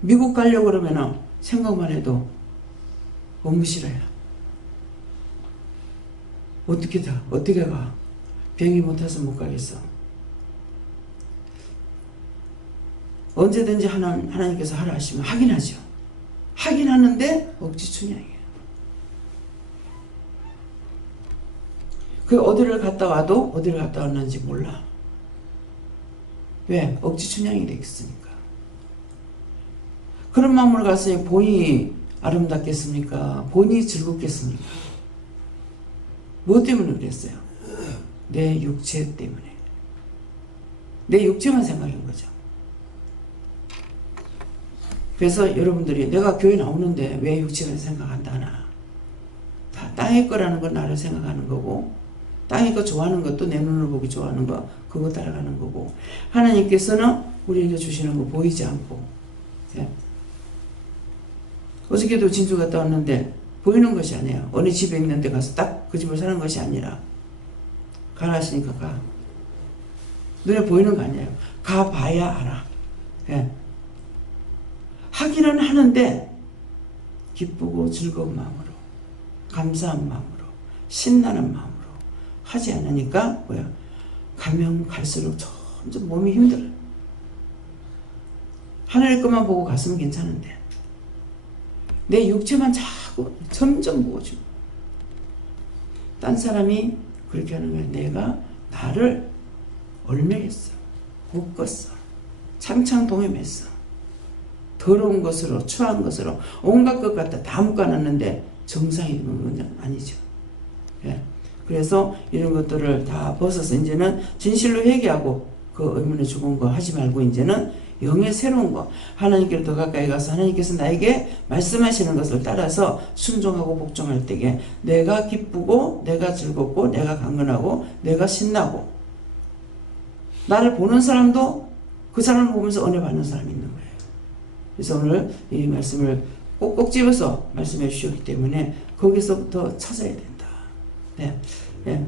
미국 가려고 그러면은 생각만 해도 너무 싫어요. 어떻게 가? 비행기 못 타서 못 가겠어. 언제든지 하나님께서 하라 하시면 하긴 하죠. 하긴 하는데 억지춘향이에요. 그 어디를 갔다 와도 어디를 갔다 왔는지 몰라. 왜? 억지춘향이 되겠으니까. 그런 마음으로 갔으니 본인이 아름답겠습니까? 본인이 즐겁겠습니까? 뭐 때문에 그랬어요? 내 육체 때문에. 내 육체만 생각한 거죠. 그래서 여러분들이 내가 교회 나오는데 왜 육체를 생각한다나. 다 땅의 거라는 건 나를 생각하는 거고, 땅의 거 좋아하는 것도 내 눈을 보기 좋아하는 거, 그거 따라가는 거고, 하나님께서는 우리에게 주시는 거 보이지 않고. 예. 어저께도 진주 갔다 왔는데 보이는 것이 아니에요. 어느 집에 있는데 가서 딱 그 집을 사는 것이 아니라 가라 하시니까 가. 눈에 보이는 거 아니에요. 가봐야 알아. 예. 하기는 하는데 기쁘고 즐거운 마음으로, 감사한 마음으로, 신나는 마음으로 하지 않으니까 뭐야? 가면 갈수록 점점 몸이 힘들어요. 하늘 것만 보고 갔으면 괜찮은데 내 육체만 자꾸 점점 보여주고, 딴 사람이 그렇게 하는 거야. 내가 나를 얼매했어, 묶었어, 창창 동염했어. 더러운 것으로, 추한 것으로 온갖 것 갖다 다 묶어놨는데 정상이 되는 건 아니죠. 예. 그래서 이런 것들을 다 벗어서 이제는 진실로 회개하고 그 의문의 죽은 거 하지 말고 이제는 영의 새로운 거, 하나님께로 더 가까이 가서 하나님께서 나에게 말씀하시는 것을 따라서 순종하고 복종할 때에 내가 기쁘고 내가 즐겁고 내가 강건하고 내가 신나고, 나를 보는 사람도 그 사람을 보면서 은혜 받는 사람이 있는 거예요. 그래서 오늘 이 말씀을 꼭꼭 집어서 말씀해 주셨기 때문에 거기서부터 찾아야 된다. 네. 네.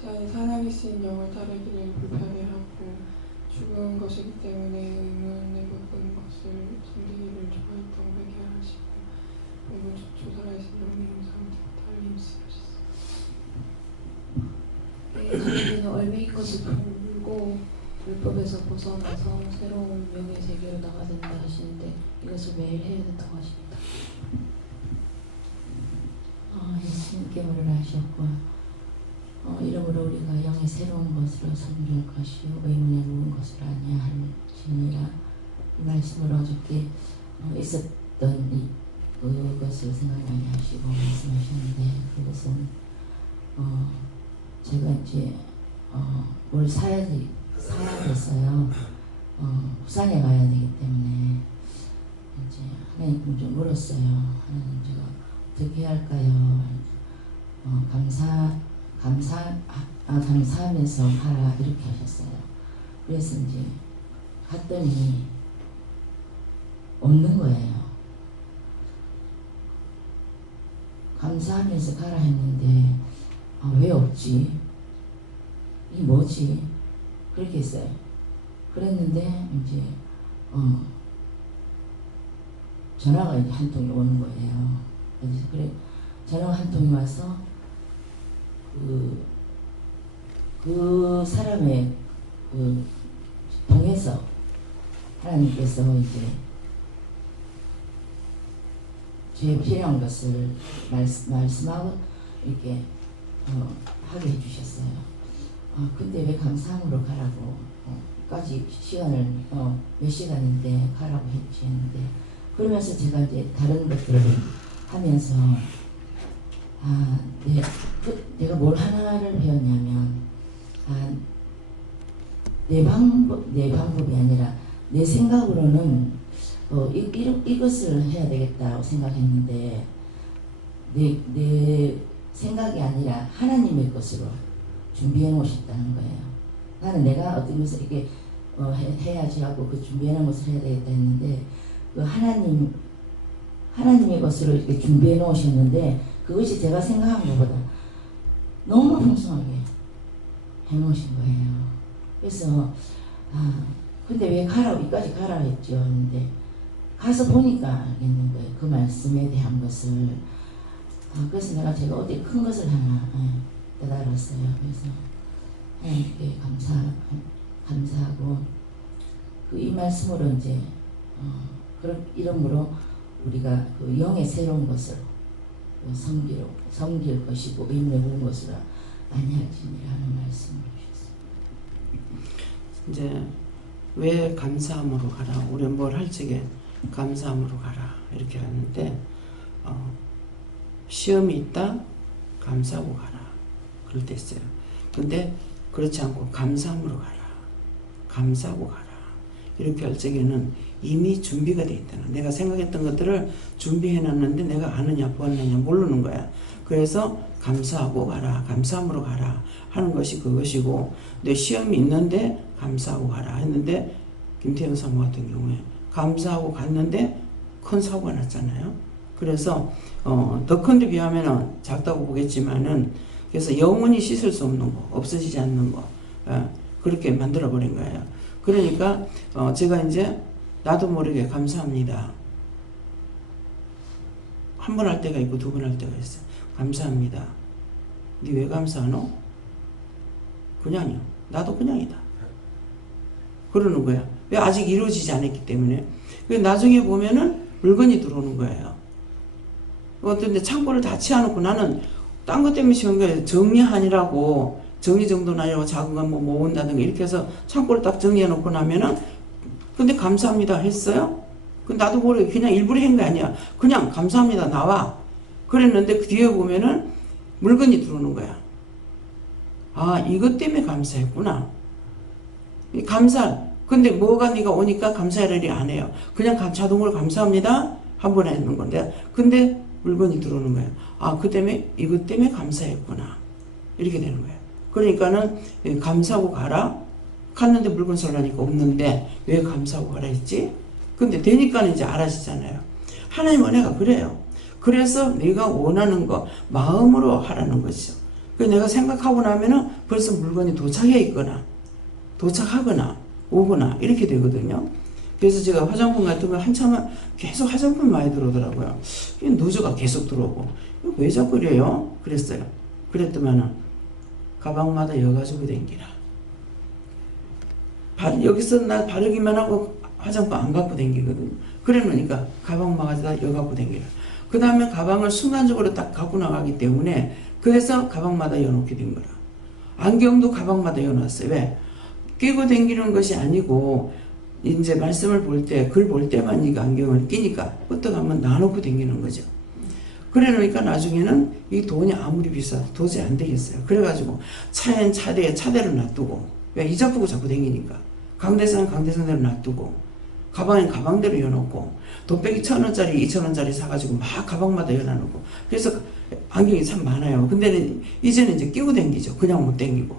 잘 살아계신 영을 따르기를 불편해하고 죽은 것이기 때문에 의문에 묶은 것을 숨기기를 좋아했던 회개하시고 몸을 좋초 살아계신 영의 영상을 달림스하셨습니다. 저희는 얼매인 것을 풀고 율법에서 벗어나서 새로운 명의 세계로 나가야 된다 하시는데 이것을 매일 해야 된다고 하십니다. 예수님께 물을 하셨고 이러므로 우리가 영의 새로운 것으로 섬길 것이요 의문에 묵은 것을 아니할지니라. 이 말씀을 어저께 있었던 그것을 생각 많이 하시고 말씀하셨는데, 그것은 제가 이제 뭘 사야 됐어요. 부산에 가야 되기 때문에 이제 하나님 좀 물었어요. 하나님 제가 어떻게 할까요? 감사하면서 가라 이렇게 하셨어요. 그래서 이제 갔더니 없는 거예요. 감사하면서 가라 했는데 왜 없지? 이 뭐지? 그렇게 했어요. 그랬는데 이제 전화가 이제 한 통이 오는 거예요. 그래서 그래 전화가 한 통이 와서 그 사람의 통해서 하나님께서 이제 제 필요한 것을 말씀하고 이렇게 하게 해주셨어요. 근데 왜 감사함으로 가라고 까지 시간을 몇 시간인데 가라고 해주셨는데 그러면서 제가 이제 다른 것들을 하면서 내가 뭘 하나를 배웠냐면 내 방법이 아니라 내 생각으로는 이것을 해야 되겠다고 생각했는데 내 생각이 아니라 하나님의 것으로 준비해 놓으셨다는 거예요. 나는 내가 어떤 것을 이렇게 해야지 하고 그 준비해 놓은 것을 해야 되겠다 했는데 그 하나님의 것으로 이렇게 준비해 놓으셨는데 그것이 제가 생각한 것보다 너무 풍성하게 해 놓으신 거예요. 그래서 근데 왜 여기까지 가라 했죠. 근데 가서 보니까 알겠는 거예요. 그 말씀에 대한 것을. 그래서 제가 어디 큰 것을 하나 깨달았어요. 그래서 하나님께 감사하고 이 말씀으로 이제 그런 이름으로 우리가 그 영의 새로운 것을 섬길 것이고 의미를 본 것으로 아니할지니라는 말씀을 주셨습니다. 이제 왜 감사함으로 가라? 우리 뭘 할 적에 감사함으로 가라 이렇게 하는데 시험이 있다 감사하고 가라 그럴 때 있어요. 근데 그렇지 않고 감사함으로 가라 감사하고 가라 이렇게 할 적에는 이미 준비가 돼 있다는 내가 생각했던 것들을 준비해 놨는데 내가 아느냐 보았느냐 모르는 거야. 그래서 감사하고 가라 감사함으로 가라 하는 것이 그것이고 내 시험이 있는데 감사하고 가라 했는데 김태형 사모 같은 경우에 감사하고 갔는데 큰 사고가 났잖아요. 그래서 더 큰 데 비하면 작다고 보겠지만은 그래서 영원히 씻을 수 없는 거 없어지지 않는 거 그렇게 만들어 버린 거예요. 그러니까 제가 이제 나도 모르게 감사합니다. 한 번 할 때가 있고 두 번 할 때가 있어요. 감사합니다. 니 왜 감사하노? 그냥이요. 나도 그냥이다. 그러는 거야. 왜 아직 이루어지지 않았기 때문에. 나중에 보면은 물건이 들어오는 거예요. 어떤데 창고를 다 치워놓고 나는 딴 것 때문에 치운 거예요. 정리하니라고 정리 정도는 아니고 작은 건 뭐 모은다든가 이렇게 해서 창고를 딱 정리해놓고 나면은 근데 감사합니다 했어요? 나도 모르게 그냥 일부러 한 게 아니야. 그냥 감사합니다 나와. 그랬는데 그 뒤에 보면은 물건이 들어오는 거야. 이것 때문에 감사했구나. 근데 뭐가 네가 오니까 감사를 안 해요. 그냥 자동으로 감사합니다 한 번 했는 건데 근데 물건이 들어오는 거예요. 그 때문에 이것 때문에 감사했구나. 이렇게 되는 거예요. 그러니까는 감사하고 가라. 갔는데 물건 설라니까 없는데 왜 감사하고 가라 했지? 근데 되니까 이제 알아지잖아요. 하나님 은혜가 그래요. 그래서 내가 원하는 거 마음으로 하라는 거죠. 내가 생각하고 나면은 벌써 물건이 도착해 있거나 도착하거나 오거나 이렇게 되거든요. 그래서 제가 화장품 같은 거 한참 계속 화장품 많이 들어오더라고요. 누저가 계속 들어오고 왜 자꾸 이래요? 그랬어요. 그랬더만은 가방마다 여가지고 댕기라. 여기서 나 바르기만 하고 화장품 안 갖고 댕기거든요. 그래 놓으니까 가방마다 여갖고 댕기라. 그 다음에 가방을 순간적으로 딱 갖고 나가기 때문에 그래서 가방마다 여놓게 된 거라. 안경도 가방마다 여놨어요. 왜? 끼고 댕기는 것이 아니고 이제 말씀을 볼 때, 글 볼 때만 이거 안경을 끼니까 끄떡하면 놔놓고 댕기는 거죠. 그래 놓으니까 나중에는 이 돈이 아무리 비싸 도저히 안 되겠어요. 그래가지고 차엔 차대로 놔두고, 왜 이자쁘고 자꾸 댕기니까. 강대상대로 놔두고, 가방엔 가방대로 여놓고, 돈백이 1,000원짜리 2,000원짜리 사가지고 막 가방마다 여놔놓고. 그래서 안경이 참 많아요. 근데 이제는 이제 끼고 댕기죠. 그냥 못 댕기고.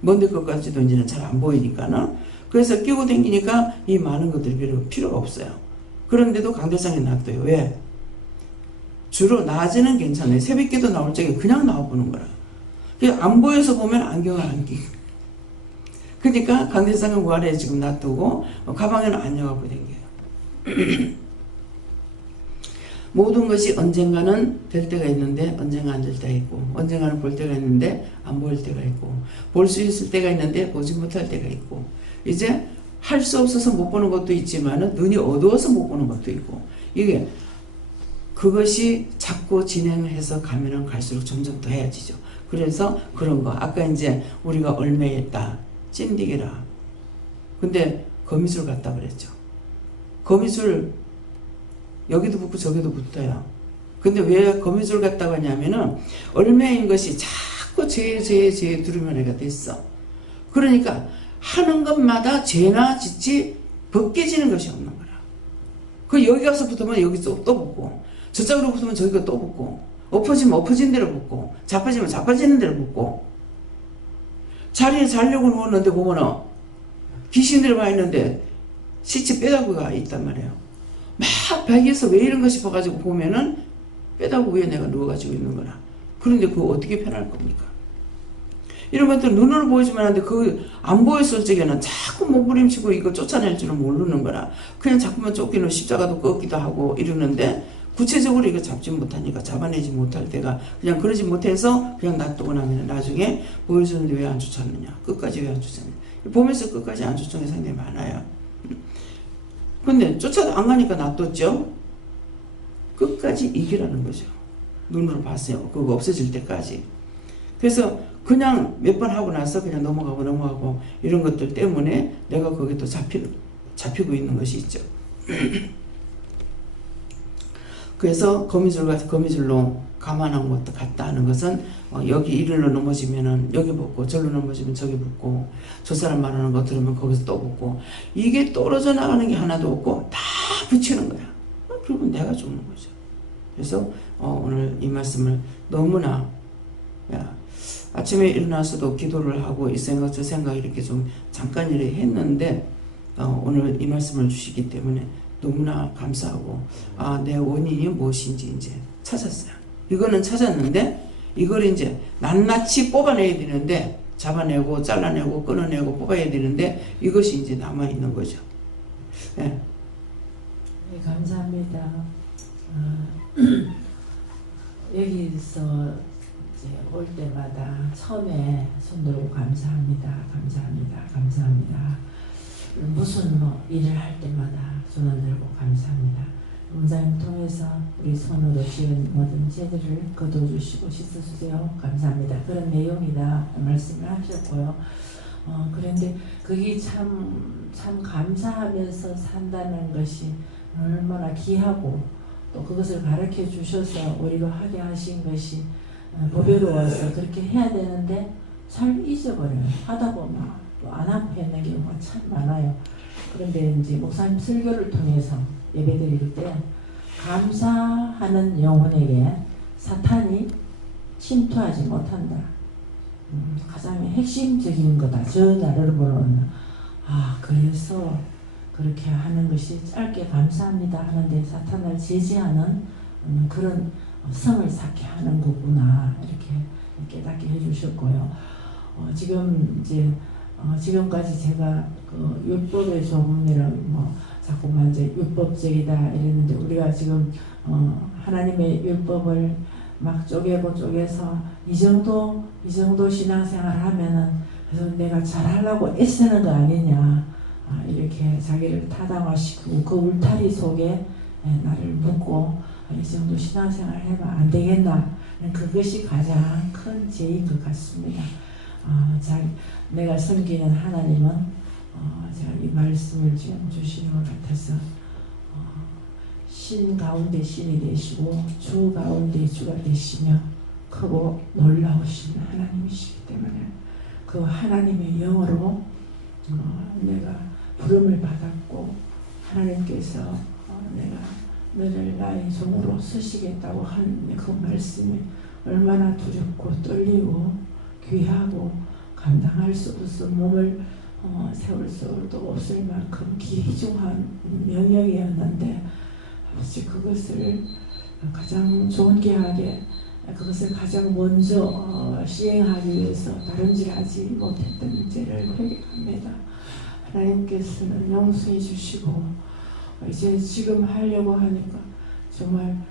먼데 것까지도 이제는 잘 안 보이니까는. 그래서 끼고 댕기니까 이 많은 것들이 필요가 없어요. 그런데도 강대상에 놔둬요. 왜? 주로 낮에는 괜찮아요. 새벽에도 나올 적에 그냥 나와보는 거라. 안 보여서 보면 안경을 안 끼고. 그러니까 강대상은 그 아래에 지금 놔두고 가방에는 안 여갖고 댕겨요. 모든 것이 언젠가는 될 때가 있는데 언젠가 안 될 때가 있고, 언젠가는 볼 때가 있는데 안 보일 때가 있고, 볼 수 있을 때가 있는데 보지 못할 때가 있고, 이제 할 수 없어서 못 보는 것도 있지만 눈이 어두워서 못 보는 것도 있고, 이게 그것이 자꾸 진행해서 가면은 갈수록 점점 더 해야지죠. 그래서 그런 거 아까 이제 우리가 얼매했다 찐디기라. 근데 거미줄 같다 그랬죠. 거미줄 여기도 붙고 저기도 붙어요. 근데 왜 거미줄 같다고 하냐면은 얼매인 것이 자꾸 죄 두루면 애가 됐어. 그러니까 하는 것마다 죄나 짓지 벗겨지는 것이 없는 거라. 그 여기 가서 붙으면 여기 또 붙고, 저쪽으로 붙으면 저기가 또 붙고, 엎어지면 엎어진 대로 붙고, 자빠지면 자빠지는 대로 붙고. 자리에 자려고 누웠는데 보면은 귀신들이 와 있는데 시체 뼈다구가 있단 말이에요. 막 발기해서 왜 이런 거 싶어가지고 보면은 뼈다구 위에 내가 누워가지고 있는 거라. 그런데 그거 어떻게 편할 겁니까? 이런 것들 눈으로 보여주면 하는데 그 안 보였을 적에는 자꾸 몸부림치고 이거 쫓아낼 줄은 모르는 거라. 그냥 자꾸만 쫓기는 십자가도 꺾기도 하고 이러는데 구체적으로 이거 잡지 못하니까, 잡아내지 못할 때가, 그냥 그러지 못해서 그냥 놔두고 나면 나중에 보여주는데 왜 안 쫓았느냐, 끝까지 왜 안 쫓았느냐, 보면서 끝까지 안 쫓는 게 상당히 많아요. 근데 쫓아도 안 가니까 놔뒀죠. 끝까지 이기라는 거죠. 눈으로 봤어요. 그거 없어질 때까지. 그래서 그냥 몇 번 하고 나서 그냥 넘어가고 이런 것들 때문에 내가 거기에 또 잡히고 있는 것이 있죠. 그래서 거미줄로 감안한 것도 같다 하는 것은 여기 이리로 넘어지면은 여기 붙고, 절로 넘어지면 저기 붙고, 저 사람 말하는 거 들으면 거기서 또 붙고, 이게 떨어져 나가는 게 하나도 없고 다 붙이는 거야. 그러면 내가 죽는 거죠. 그래서 오늘 이 말씀을 너무나, 아침에 일어나서도 기도를 하고 이 생각 저 생각 이렇게 좀 잠깐 이렇게 했는데 오늘 이 말씀을 주시기 때문에 너무나 감사하고, 내 원인이 무엇인지 이제 찾았어요. 이거는 찾았는데 이걸 이제 낱낱이 뽑아내야 되는데, 잡아내고 잘라내고 끊어내고 뽑아야 되는데 이것이 이제 남아있는 거죠. 네. 네, 감사합니다. 여기서 이제 올 때마다 처음에 손 들고 감사합니다. 무슨 일을 할 때마다 손을 들고 감사합니다. 문자님 통해서 우리 손으로 지은 모든 죄들을 거둬주시고 씻어주세요. 감사합니다. 그런 내용이다 말씀을 하셨고요. 그런데 그게 참 감사하면서 산다는 것이 얼마나 귀하고, 또 그것을 가르쳐 주셔서 우리로 하게 하신 것이 보배로워서 그렇게 해야 되는데 잘 잊어버려요. 하다 보면 또 안 하고 있는 경우가 참 많아요. 그런데 이제 목사님 설교를 통해서 예배드릴 때 감사하는 영혼에게 사탄이 침투하지 못한다. 가장 핵심적인 거다. 저 나라를 보는. 그래서 그렇게 하는 것이 짧게 감사합니다 하는데 사탄을 제지하는 그런 성을 쌓게 하는 거구나, 이렇게 깨닫게 해주셨고요. 지금 이제 지금까지 제가 그 율법의 조문이랑 자꾸만 이제 율법적이다 이랬는데, 우리가 지금 하나님의 율법을 막 쪼개서 이 정도 신앙생활을 하면은 그래서 내가 잘하려고 애쓰는 거 아니냐, 이렇게 자기를 타당화시키고 그 울타리 속에 나를 묶고 이 정도 신앙생활 해봐 안 되겠나, 그것이 가장 큰 죄인 것 같습니다. 내가 섬기는 하나님은 제가 이 말씀을 지금 주시는 것 같아서 신 가운데 신이 되시고 주 가운데 주가 되시며 크고 놀라우신 하나님이시기 때문에 그 하나님의 영으로 내가 부름을 받았고 하나님께서 내가 너를 나의 종으로 쓰시겠다고 한 그 말씀이 얼마나 두렵고 떨리고 귀하고 감당할 수 없어 몸을 세울 수도 없을 만큼 귀중한 명령이었는데 아버지 그것을 가장 존귀하게 그것을 가장 먼저 시행하기 위해서 다름질하지 못했던 죄를 회개합니다. 하나님께서는 용서해 주시고 이제 지금 하려고 하니까 정말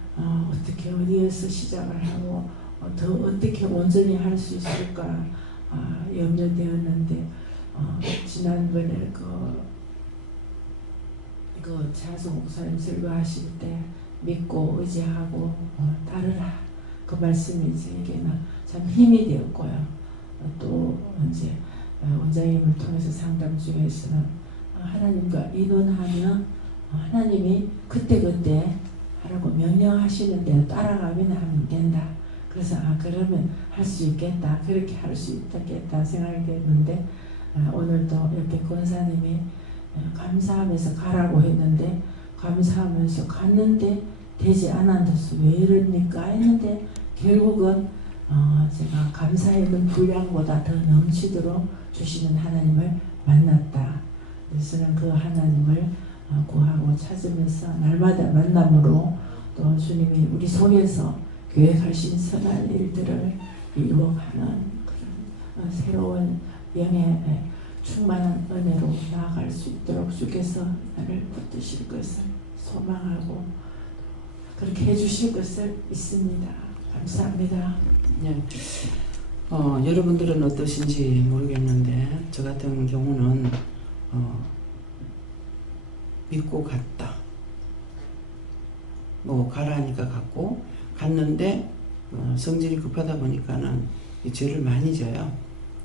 어떻게 어디에서 시작을 하고 더 어떻게 온전히 할 수 있을까 염려되었는데 지난번에 그 차수 목사님 설교하실 때 믿고 의지하고 따르라 그 말씀이 저에게는 참 힘이 되었고요. 또 이제 원장님을 통해서 상담 중에서는 하나님과 의논하면 하나님이 그때그때 하라고 명령하시는 대로 따라가면 하면 된다. 그래서 그러면 할 수 있겠다. 그렇게 할 수 있겠다 생각이 됐는데 오늘도 옆에 권사님이 감사하면서 가라고 했는데 감사하면서 갔는데 되지 않았어. 왜 이럽니까? 했는데 결국은 제가 감사했던 분량보다 더 넘치도록 주시는 하나님을 만났다. 그래서는 그 하나님을 구하고 찾으면서 날마다 만남으로 또 주님이 우리 속에서 계획하신 선한 일들을 이루어가는 그런 새로운 영의 충만한 은혜로 나아갈 수 있도록 주께서 나를 붙드실 것을 소망하고 그렇게 해주실 것을 믿습니다. 감사합니다. 네. 여러분들은 어떠신지 모르겠는데 저 같은 경우는 믿고 갔다. 뭐 가라니까 갔고 갔는데 성질이 급하다 보니까는 이 죄를 많이 져요.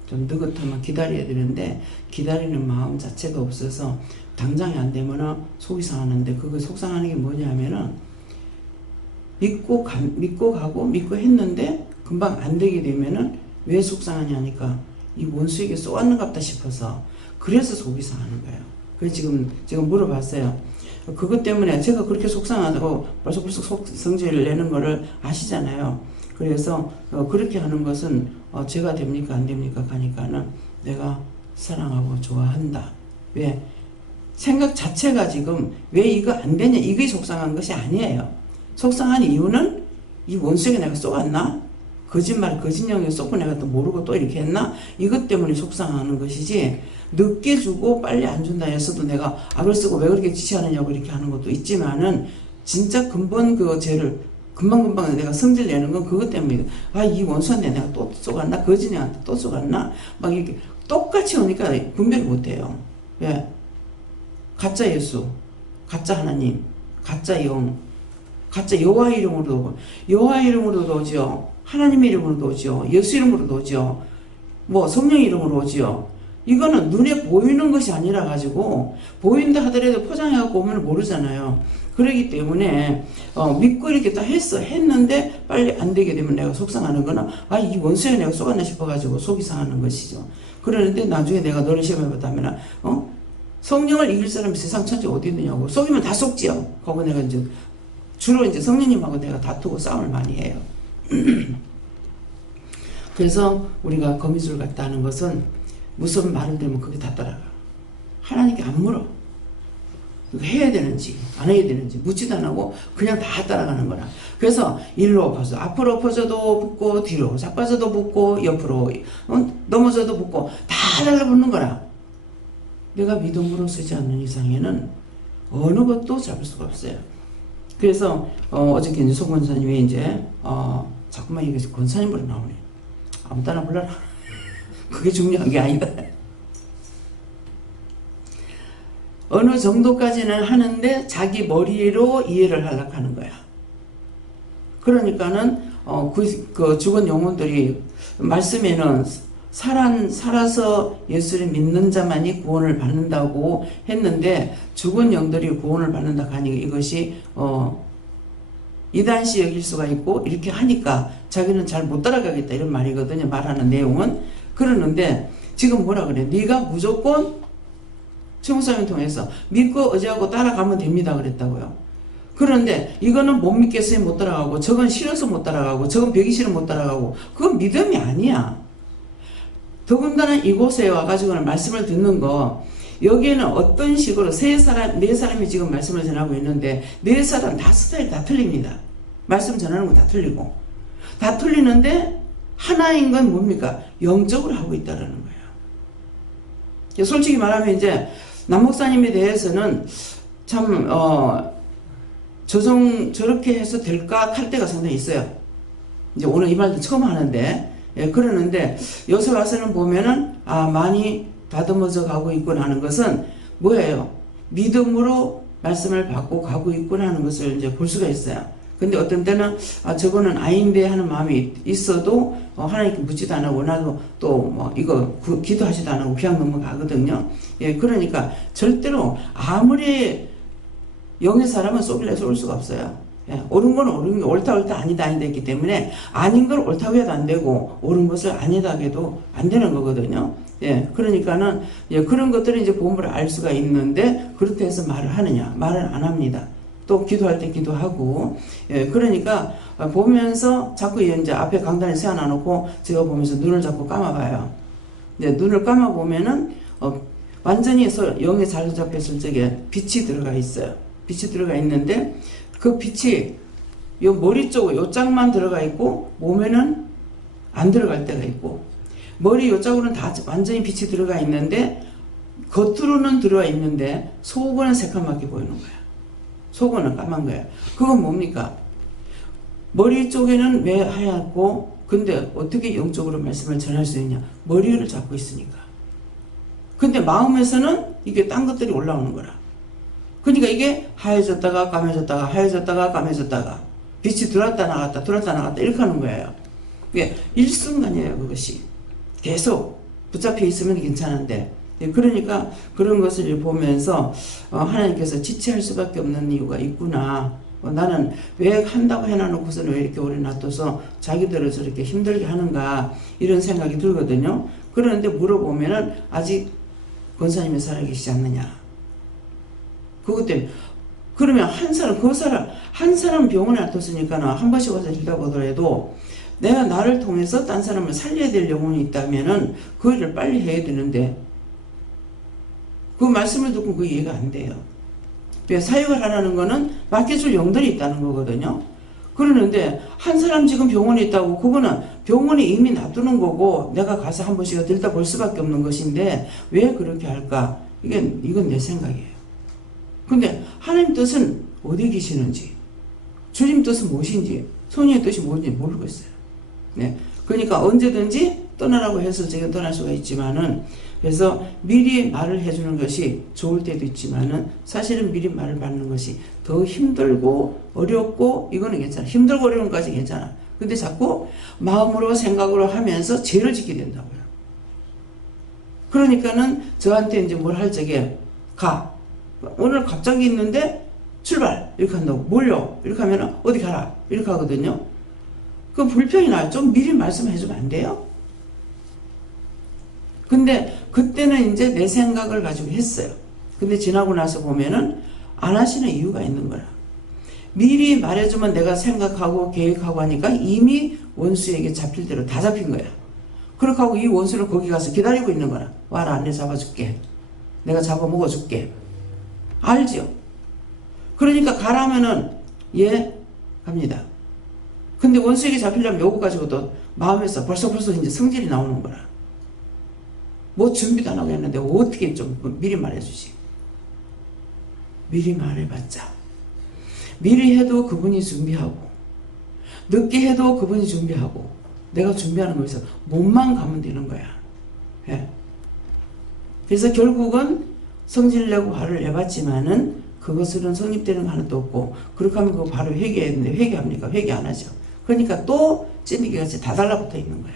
좀 느긋하면 기다려야 되는데 기다리는 마음 자체가 없어서 당장이 안 되면은 속이 상하는데 그거 속상하는 게 뭐냐면은 믿고 가고 믿고 했는데 금방 안 되게 되면은 왜 속상하냐니까 이 원수에게 쏘았는갑다 싶어서 그래서 속이 상하는 거예요. 그래서 지금 물어봤어요. 그것 때문에 제가 그렇게 속상하다고 벌써 성질을 내는 거를 아시잖아요. 그래서 그렇게 하는 것은 죄가 됩니까 안 됩니까 가니까는 내가 사랑하고 좋아한다. 왜? 생각 자체가 지금 왜 이거 안 되냐 이게 속상한 것이 아니에요. 속상한 이유는 이 원수에게 내가 쏘았나? 거짓말 거짓령에 쏘고 내가 또 모르고 또 이렇게 했나? 이것 때문에 속상하는 것이지 늦게 주고 빨리 안 준다 했어도 내가 악을 쓰고 왜 그렇게 지시하느냐고 이렇게 하는 것도 있지만은 진짜 근본 그 죄를 금방금방 내가 성질 내는 건 그것 때문에 이 원수한테 내가 또 쏘갔나? 거짓령한테 또 쏘갔나? 막 이렇게 똑같이 오니까 분별을 못해요. 왜? 가짜 예수, 가짜 하나님, 가짜 영, 가짜 여호와 이름으로도 오고 여호와 이름으로도 오죠. 하나님 이름으로도 오죠. 예수 이름으로도 오죠. 뭐 성령 이름으로 오죠. 이거는 눈에 보이는 것이 아니라 가지고 보인다 하더라도 포장해갖고 오면 모르잖아요. 그렇기 때문에 믿고 이렇게 다 했는데 빨리 안 되게 되면 내가 속상하는 거는 이 원수에 내가 쏘았나 싶어가지고 속이 상하는 것이죠. 그러는데 나중에 내가 너를 시험해봤다면 성령을 이길 사람이 세상 천지 어디 있느냐고 속이면 다 속지요. 거기 내가 이제 주로 이제 성령님하고 내가 다투고 싸움을 많이 해요. 그래서 우리가 거미줄 같다 하는 것은 무슨 말을 들으면 그게 다 따라가. 하나님께 안 물어. 해야 되는지 안 해야 되는지 묻지도 안 하고 그냥 다 따라가는 거라. 그래서 일로 엎어져 앞으로 엎어져도 붙고 뒤로 자빠져도 붙고 옆으로 넘어져도 붙고 다 달라붙는 거라. 내가 믿음으로 쓰지 않는 이상에는 어느 것도 잡을 수가 없어요. 그래서 어저께 이제 송 권사님이 이제 자꾸만 이게 권사님으로 나오네. 아무 따나 불러라. 그게 중요한 게 아니다. 어느 정도까지는 하는데 자기 머리로 이해를 하려고 하는 거야. 그러니까는 그 죽은 영혼들이 말씀에는 살아서 예수를 믿는 자만이 구원을 받는다고 했는데 죽은 영들이 구원을 받는다 하니까 이것이 이단시 여길 수가 있고 이렇게 하니까 자기는 잘 못 따라가겠다 이런 말이거든요. 말하는 내용은. 그러는데 지금 뭐라 그래? 네가 무조건 청소년을 통해서 믿고 의지하고 따라가면 됩니다 그랬다고요. 그런데 이거는 못 믿겠어요 못 따라가고 저건 싫어서 못 따라가고 저건 배기 싫어 못 따라가고 그건 믿음이 아니야. 더군다나 이곳에 와가지고는 말씀을 듣는 거 여기에는 어떤 식으로 네 사람이 지금 말씀을 전하고 있는데 네 사람 다 스타일 다 틀립니다. 말씀 전하는 거 다 틀리고 다 틀리는데 하나인 건 뭡니까? 영적으로 하고 있다는 거예요. 솔직히 말하면 이제 남 목사님에 대해서는 참 저렇게 해서 될까 할 때가 상당히 있어요. 이제 오늘 이 말도 처음 하는데 그러는데 요새 와서는 보면은 많이 다듬어져 가고 있구나 하는 것은 뭐예요? 믿음으로 말씀을 받고 가고 있구나 하는 것을 이제 볼 수가 있어요. 근데 어떤 때는 저거는 아닌데 하는 마음이 있어도 하나님께 묻지도 안 하고 나도 또 이거 기도하지도 안 하고 그냥 넘어가거든요. 그러니까 절대로 아무리 영의 사람은 쏘길래 쏠 수가 없어요. 옳은 건 옳은 게 옳다 아니다 했기 때문에 아닌 걸 옳다고 해도 안 되고 옳은 것을 아니다 해도 안 되는 거거든요. 그러니까는 그런 것들을 이제 본부를 알 수가 있는데 그렇게 해서 말을 하느냐? 말을 안 합니다. 또 기도할 때 기도하고 그러니까 보면서 자꾸 이제 앞에 강단에 세워놔놓고 제가 보면서 눈을 자꾸 감아봐요. 눈을 감아보면은 완전히 영에 잘 잡혔을 적에 빛이 들어가 있어요. 빛이 들어가 있는데 그 빛이 요 머리 쪽 요 짝만 들어가 있고 몸에는 안 들어갈 때가 있고 머리 요 짝으로는 다 완전히 빛이 들어가 있는데 겉으로는 들어와 있는데 속은 새까맣게 보이는 거야. 속은 까만 거야. 그건 뭡니까? 머리 쪽에는 왜 하얗고 근데 어떻게 영적으로 말씀을 전할 수 있냐? 머리를 잡고 있으니까. 근데 마음에서는 이게 딴 것들이 올라오는 거라. 그러니까 이게 하얘졌다가 까매졌다가 하얘졌다가 까매졌다가 빛이 들어왔다 나갔다 이렇게 하는 거예요. 이게 일순간이에요. 그것이 계속 붙잡혀 있으면 괜찮은데 그러니까 그런 것을 보면서 하나님께서 지체할 수밖에 없는 이유가 있구나. 나는 왜 한다고 해놔놓고서는 왜 이렇게 오래 놔둬서 자기들을 저렇게 힘들게 하는가 이런 생각이 들거든요. 그런데 물어보면은 아직 권사님이 살아계시지 않느냐. 그것 때문에 그러면 한 사람 병원에 놔뒀으니까는 한 번씩 와서 일다 보더라도 내가 나를 통해서 딴 사람을 살려야 될 영혼이 있다면은 그 일을 빨리 해야 되는데 그 말씀을 듣고 그 이해가 안 돼요. 사역을 하라는 거는 맡겨줄 영들이 있다는 거거든요. 그러는데 한 사람 지금 병원에 있다고 그거는 병원에 이미 놔두는 거고 내가 가서 한 번씩 들다 볼 수밖에 없는 것인데 왜 그렇게 할까? 이건 내 생각이에요. 근데 하나님 뜻은 어디 계시는지 주님 뜻은 무엇인지 성령의 뜻이 무엇인지 모르고 있어요. 그러니까 언제든지 떠나라고 해서 제가 떠날 수가 있지만은 그래서 미리 말을 해주는 것이 좋을 때도 있지만은 사실은 미리 말을 받는 것이 더 힘들고 어렵고 이거는 괜찮아. 힘들고 어려운 것까지 괜찮아. 근데 자꾸 마음으로 생각으로 하면서 죄를 짓게 된다고요. 그러니까는 저한테 이제 뭘 할 적에 가. 오늘 갑자기 있는데 출발 이렇게 한다고 몰려 이렇게 하면 어디 가라 이렇게 하거든요. 그 불평이 나요. 좀 미리 말씀해 주면 안 돼요? 근데 그때는 이제 내 생각을 가지고 했어요. 근데 지나고 나서 보면은 안 하시는 이유가 있는 거라. 미리 말해주면 내가 생각하고 계획하고 하니까 이미 원수에게 잡힐 대로 다 잡힌 거야. 그렇게 하고 이 원수는 거기 가서 기다리고 있는 거라. 와라 내 잡아줄게. 내가 잡아먹어줄게. 알지요? 그러니까 가라면은 갑니다. 근데 원수에게 잡히려면 요거 가지고도 마음에서 벌써 이제 성질이 나오는 거라. 뭐 준비도 안 하고 했는데 어떻게 좀 미리 말해주지. 미리 말해봤자 미리 해도 그분이 준비하고 늦게 해도 그분이 준비하고 내가 준비하는 거에서 몸만 가면 되는 거야. 그래서 결국은 성질 내고 화를 내봤지만은 그것으로는 성립되는 거 하나도 없고 그렇게 하면 그거 바로 회개했는데 회개합니까? 회개 안 하죠. 그러니까 또 찐이기같이 다 달라붙어 있는 거야.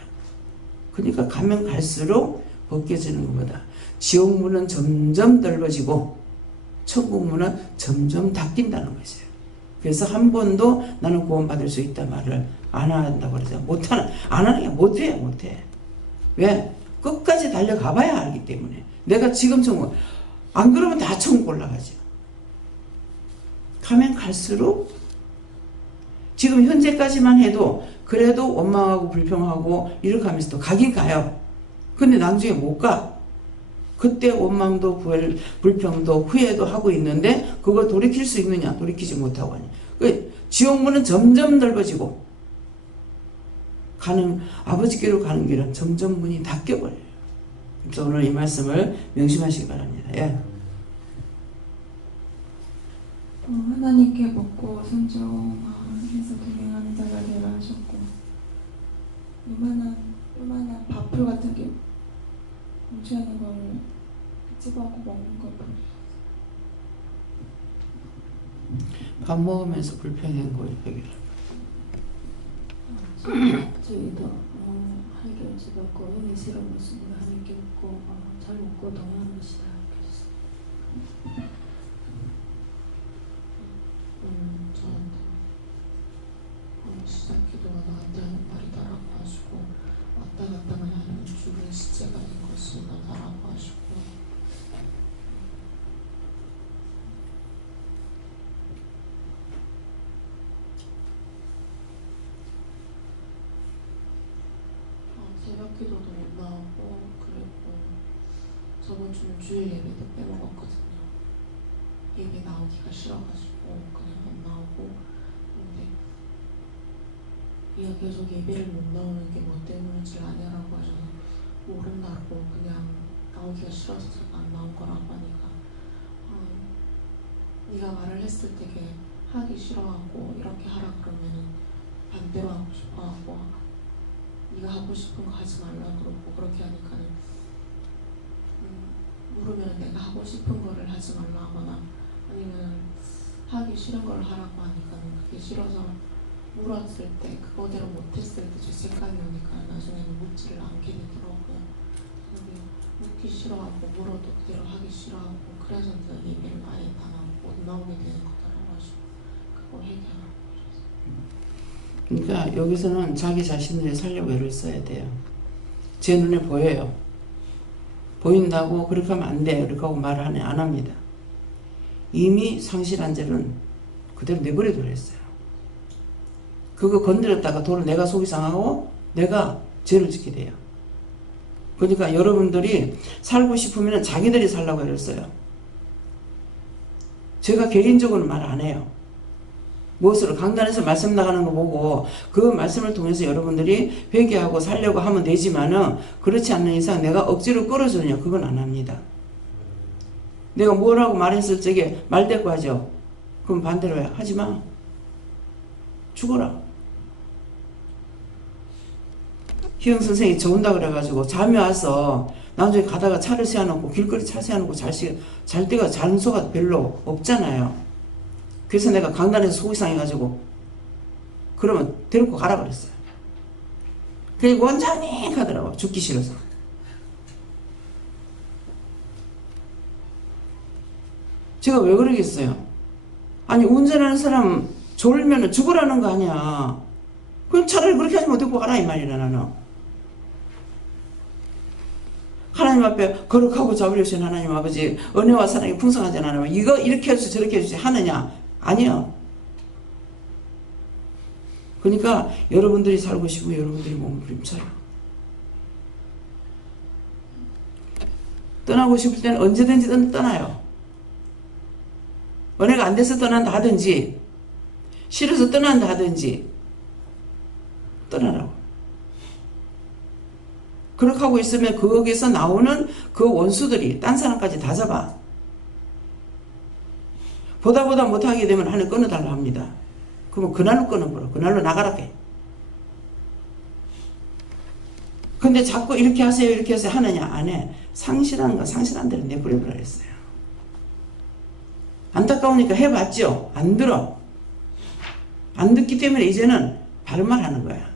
그러니까 가면 갈수록 벗겨지는 것보다 지옥문은 점점 넓어지고 천국문은 점점 닫힌다는 것이에요. 그래서 한 번도 나는 구원받을 수 있다 말을 안 한다고 그러죠. 안 하는 게 못해. 왜? 끝까지 달려가 봐야 알기 때문에. 내가 지금 천국, 안 그러면 다 천국 올라가죠. 가면 갈수록 지금 현재까지만 해도 그래도 원망하고 불평하고 이렇게 하면서 또 가긴 가요. 근데 나중에 못 가. 그때 원망도 불평도 후회도 하고 있는데 그걸 돌이킬 수 있느냐? 돌이키지 못하고 하니. 지옥문은 점점 넓어지고 아버지께로 가는 길은 점점 문이 닫혀버려요. 그래서 오늘 이 말씀을 명심하시기 바랍니다. 예. 하나님께 먹고 순종해서 동행하는 자가 되라 하셨고, 요만한 밥풀 같은 게 뭉치는 거를 집어갖고 먹는 걸 보여주셨어요. 밥 먹으면서 불평한 거예요. 저희도 하나님께 집었고 은혜 새로운 모습으로 하나님께 먹고 잘 먹고 동행하는 것이다 이렇게 저한테 시작 기도가 나한테 하는 말이다라고 하시고 왔다 갔다만 하는 죽은 시체가 된 것이 너다라고 하시고 새벽 기도도 못 나오고 그리고 저번 주는 주일 예배도 빼먹었거든요. 예배 나오기가 싫어가지고 그냥 안 나오고 근데 계속 예배를 못 나오는 게 뭐 때문인지 아냐라고 하셔서 모른다고 그냥 나오기가 싫어서 제가 안 나온 거라고 하니까 네가 말을 했을 때 하기 싫어하고 이렇게 하라 그러면은 반대로 하고 싶어하고 네가 하고 싶은 거 하지 말라 그러고 그렇게 하니까는 물으면 내가 하고 싶은 거를 하지 말라 하거나 아니면 하기 싫은 걸 하라고 하니까는 그게 싫어서 물었을 때 그거대로 못했을 때 제 생각이 오니까 나중에는 묻지를 않게 되더라고요. 묻기 싫어하고 물어도 그대로 하기 싫어하고 그래서 내가 예배를 아예 못 나오게 되는 거다라고 하시고 그거 해결하라고 하셨어요. 그러니까 여기서는 자기 자신을 살려고 애를 써야 돼요. 제 눈에 보여요. 보인다고 그렇게 하면 안 돼. 그렇게 하고 말을 안 합니다. 이미 상실한 죄는 그대로 내버려두려 했어요. 그거 건드렸다가 도로 내가 속이 상하고 내가 죄를 짓게 돼요. 그러니까 여러분들이 살고 싶으면 자기들이 살라고 애를 써요. 제가 개인적으로 말 안 해요. 무엇으로 강단에서 말씀 나가는 거 보고 그 말씀을 통해서 여러분들이 회개하고 살려고 하면 되지만은 그렇지 않는 이상 내가 억지로 끌어주느냐 그건 안 합니다. 내가 뭐라고 말했을 적에 말대꾸 하죠. 그럼 반대로 해. 하지마. 죽어라. 희영 선생이 좋은다 그래가지고 잠이 와서 나중에 가다가 차를 세워놓고 길거리 차 세워놓고 잘 때가 장소가 별로 없잖아요. 그래서 내가 강단에서 속이 상해가지고 그러면 데리고 가라 그랬어요. 그리고 원장님 하더라고. 죽기 싫어서. 제가 왜 그러겠어요? 아니 운전하는 사람 졸면 죽으라는 거 아니야. 그럼 차라리 그렇게 하지 못 데리고 가라 이 말이라 나는. 하나님 앞에 거룩하고 자비로우신 하나님 아버지 은혜와 사랑이 풍성하지 않으면 이거 이렇게 해주지 저렇게 해주지 하느냐? 아니요. 그러니까 여러분들이 살고 싶고 여러분들이 몸부림쳐요. 떠나고 싶을 때는 언제든지 떠나요. 은혜가 안 돼서 떠난다 하든지 싫어서 떠난다 하든지 떠나라고. 그렇게 하고 있으면 거기서 나오는 그 원수들이 딴 사람까지 다 잡아. 보다 못하게 되면 하늘 끊어달라 합니다. 그러면 그날로 끊어버려. 그날로 나가라 해. 근데 자꾸 이렇게 하세요 이렇게 하세요 하느냐? 안 해. 상실한 거 상실한 대로 내버려버려 했어요. 안타까우니까 해봤죠. 안 들어. 안 듣기 때문에 이제는 바른 말 하는 거야.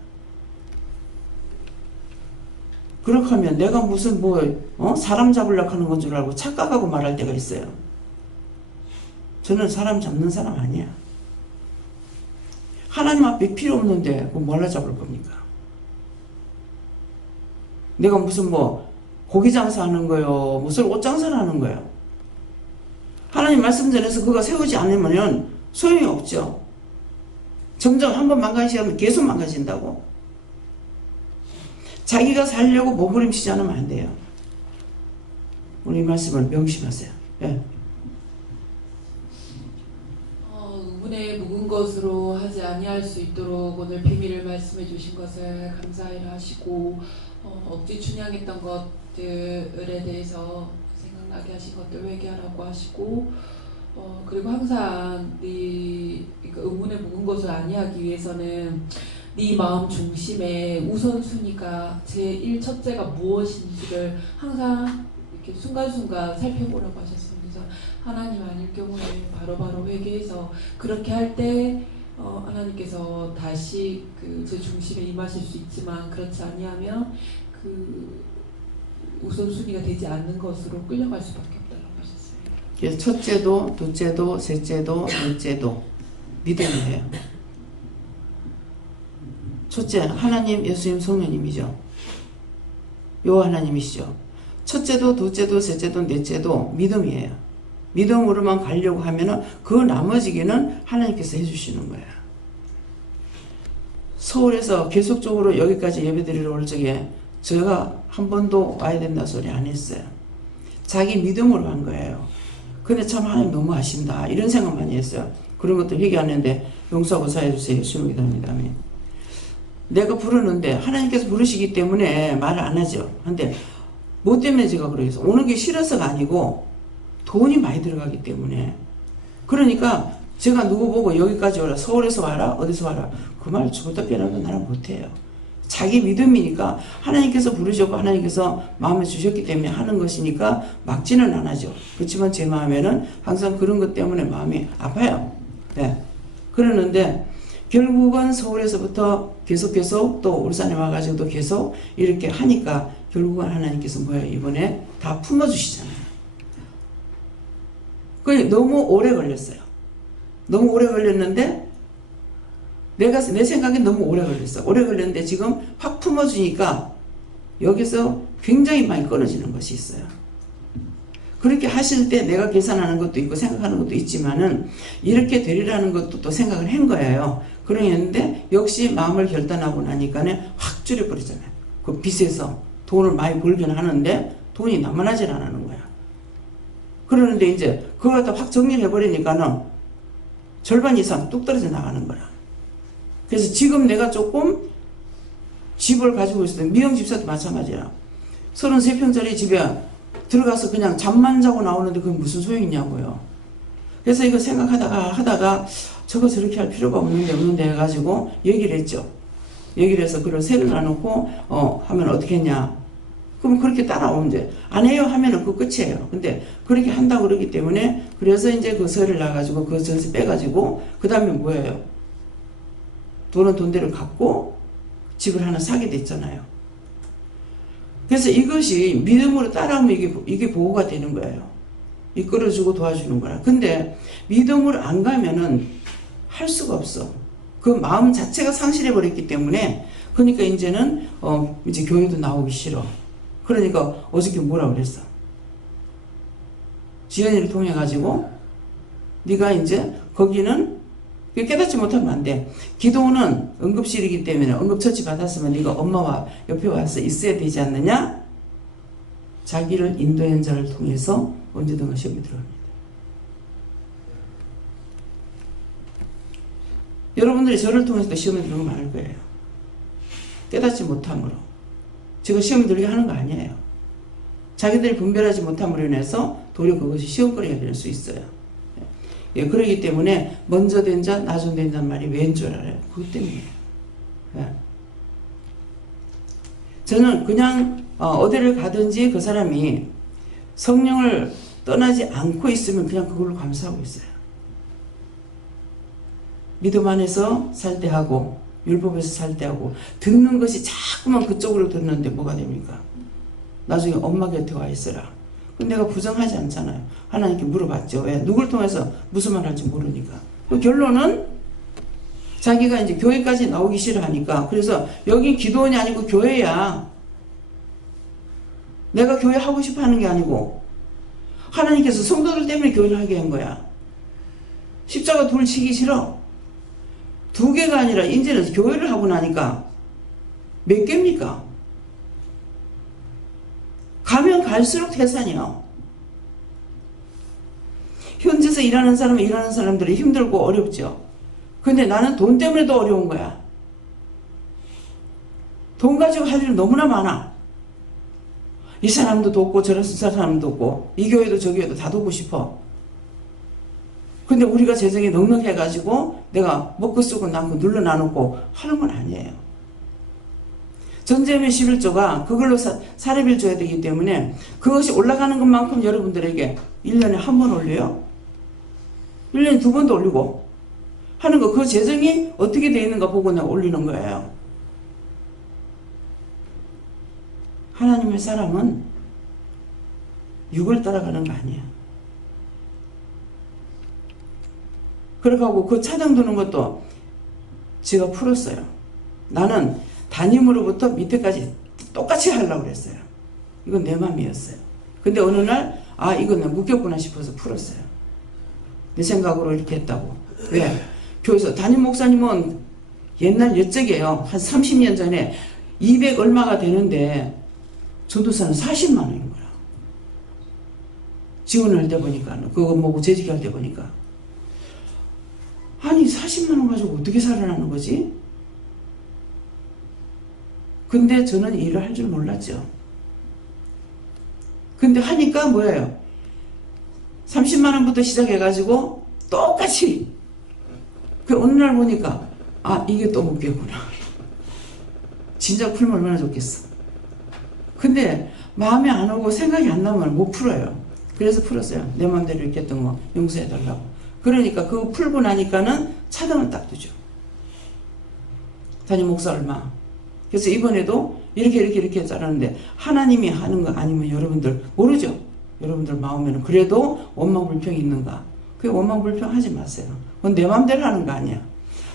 그렇게 하면 내가 무슨 사람 잡으려고 하는 건 줄 알고 착각하고 말할 때가 있어요. 저는 사람 잡는 사람 아니야. 하나님 앞에 필요 없는데 그거 뭘로 잡을 겁니까? 내가 무슨 고기 장사하는 거요, 무슨 옷 장사를 하는 거요. 하나님 말씀 전에서 그거 세우지 않으면 소용이 없죠. 점점 한번 망가지면 계속 망가진다고. 자기가 살려고 몸부림치지 않으면 안 돼요. 오늘 이 말씀을 명심하세요. 예. 의문에 묵은 것으로 하지 아니할 수 있도록 오늘 비밀을 말씀해 주신 것을 감사하여 하시고, 억지 춘향했던 것들에 대해서 생각나게 하신 것들 회개하라고 하시고, 그리고 항상 의문에 묵은 것을 아니하기 위해서는 네 마음 중심에 우선순위가 제1첫째가 무엇인지를 항상 이렇게 순간순간 살펴보라고 하셨습니다. 그래서 하나님 아닐 경우에 바로바로 회개해서 그렇게 할 때 하나님께서 다시 제 중심에 임하실 수 있지만, 그렇지 아니하면 우선순위가 되지 않는 것으로 끌려갈 수밖에 없다고 하셨어요. 그래서 첫째도, 둘째도, 셋째도, 넷째도 믿음이에요. 첫째, 하나님, 예수님, 성령님이죠. 요 하나님이시죠. 첫째도, 둘째도, 셋째도, 넷째도 믿음이에요. 믿음으로만 가려고 하면은 그 나머지기는 하나님께서 해주시는 거예요. 서울에서 계속적으로 여기까지 예배드리러 올 적에 제가 한 번도 와야 된다 소리 안 했어요. 자기 믿음으로 한 거예요. 근데 참 하나님 너무 아신다, 이런 생각 많이 했어요. 그런 것들 회개하는데 용서하고 사해주세요. 수용이 됩니다. 내가 부르는데 하나님께서 부르시기 때문에 말을 안 하죠. 근데 뭐 때문에 제가 그러겠어요? 오는 게 싫어서가 아니고 돈이 많이 들어가기 때문에. 그러니까 제가 누구 보고 여기까지 오라, 서울에서 와라, 어디서 와라, 그 말 죽었다 깨어나도 나는 못해요. 자기 믿음이니까 하나님께서 부르셨고 하나님께서 마음에 주셨기 때문에 하는 것이니까 막지는 안 하죠. 그렇지만 제 마음에는 항상 그런 것 때문에 마음이 아파요. 네. 그러는데 결국은 서울에서부터 계속 또 울산에 와가지고도 계속 이렇게 하니까 결국은 하나님께서 뭐예요? 이번에 다 품어주시잖아요. 그게 너무 오래 걸렸어요. 너무 오래 걸렸는데 내 생각엔 너무 오래 걸렸어. 오래 걸렸는데 지금 확 품어주니까 여기서 굉장히 많이 끊어지는 것이 있어요. 그렇게 하실 때 내가 계산하는 것도 있고 생각하는 것도 있지만은 이렇게 되리라는 것도 또 생각을 한 거예요. 그러는데 역시 마음을 결단하고 나니까는 확 줄여버리잖아요. 그 빚에서 돈을 많이 벌긴 하는데 돈이 남아나질 않는 거야. 그러는데 이제 그걸 갖다 확 정리를 해버리니까는 절반 이상 뚝 떨어져 나가는 거라. 그래서 지금 내가 조금 집을 가지고 있을 때 미영 집사도 마찬가지야. 33평짜리 집에 들어가서 그냥 잠만 자고 나오는데 그게 무슨 소용이냐고요. 그래서 이거 하다가 저거 저렇게 할 필요가 없는데 해가지고 얘기를 했죠. 얘기를 해서 그걸 세를 놔놓고 하면 어떻게 했냐. 그럼 그렇게 따라오면 이제 안 해요 하면은 그 끝이에요. 근데 그렇게 한다고 그러기 때문에 그래서 이제 그 세를 놔가지고 그 전세 빼가지고 그 다음에 뭐예요? 돈은 돈대로 갚고 집을 하나 사게 됐잖아요. 그래서 이것이 믿음으로 따라오면 이게 보호가 되는 거예요. 이끌어주고 도와주는 거라. 근데 믿음으로 안 가면은 할 수가 없어. 그 마음 자체가 상실해버렸기 때문에. 그러니까 이제는 이제 교회도 나오기 싫어. 그러니까 어저께 뭐라 그랬어? 지연이를 통해 가지고 네가 이제 거기는 깨닫지 못하면 안 돼. 기도는 응급실이기 때문에 응급처치 받았으면 네가 엄마와 옆에 와서 있어야 되지 않느냐? 자기를 인도한 자를 통해서 언제든가 시험에 들어갑니다. 여러분들이 저를 통해서 시험에 들어가면 알 거예요. 깨닫지 못함으로. 제가 시험에 들게 하는 거 아니에요. 자기들이 분별하지 못함으로 인해서 도리어 그것이 시험거리가 될 수 있어요. 예, 그러기 때문에 먼저 된 자, 나중 된 자 말이 왠 줄 알아요? 그것 때문이에요. 예. 저는 그냥 어디를 가든지 그 사람이 성령을 떠나지 않고 있으면 그냥 그걸로 감사하고 있어요. 믿음 안에서 살 때 하고 율법에서 살 때 하고 듣는 것이 자꾸만 그쪽으로 듣는데 뭐가 됩니까? 나중에 엄마 곁에 와 있어라. 근데 내가 부정하지 않잖아요. 하나님께 물어봤죠. 왜? 누굴 통해서 무슨 말 할지 모르니까. 그 결론은 자기가 이제 교회까지 나오기 싫어하니까. 그래서 여기 기도원이 아니고 교회야. 내가 교회 하고 싶어 하는 게 아니고 하나님께서 성도들 때문에 교회를 하게 한 거야. 십자가 둘 치기 싫어. 2개가 아니라 이제는 교회를 하고 나니까 몇 개입니까? 가면 갈수록 태산이요. 현지에서 일하는 사람들이 힘들고 어렵죠. 근데 나는 돈 때문에도 어려운 거야. 돈 가지고 할 일은 너무나 많아. 이 사람도 돕고 저런 사람도 돕고 이 교회도 저 교회도 다 돕고 싶어. 근데 우리가 재정이 넉넉해가지고 내가 먹고 쓰고 남고 눌러 나누고 하는 건 아니에요. 전제미 11조가 그걸로 사례비를 줘야 되기 때문에 그것이 올라가는 것만큼 여러분들에게 1년에 한 번 올려요. 1년에 2번도 올리고 하는 거, 그 재정이 어떻게 되어 있는가 보고 내가 올리는 거예요. 하나님의 사람은 육을 따라가는 거 아니야. 그래가지고 그 차장 두는 것도 제가 풀었어요. 나는 담임으로부터 밑에까지 똑같이 하려고 그랬어요. 이건 내 맘이었어요. 근데 어느 날 이건 내가 묶였구나 싶어서 풀었어요. 내 생각으로 이렇게 했다고. 왜? 교회에서 담임 목사님은 옛날 옛적이에요. 한 30년 전에 200 얼마가 되는데 전도사는 40만 원인 거야. 지원할 때 보니까 그거 뭐고 재직할 때 보니까 아니 40만 원 가지고 어떻게 살아나는 거지? 근데 저는 일을 할 줄 몰랐죠. 근데 하니까 뭐예요? 30만 원부터 시작해가지고 똑같이 그 어느 날 보니까 이게 또 묶였구나. 진짜 풀면 얼마나 좋겠어. 근데 마음에 안 오고 생각이 안 나면 못 풀어요. 그래서 풀었어요. 내 마음대로 이렇게 했던 거 용서해달라고. 그러니까 그거 풀고 나니까는 차등을 딱 두죠. 담임 목사 얼마. 그래서 이번에도 이렇게 했잖았는데 하나님이 하는 거 아니면 여러분들 모르죠. 여러분들 마음에는 그래도 원망불평이 있는가. 그 원망불평 하지 마세요. 그건 내 마음대로 하는 거 아니야.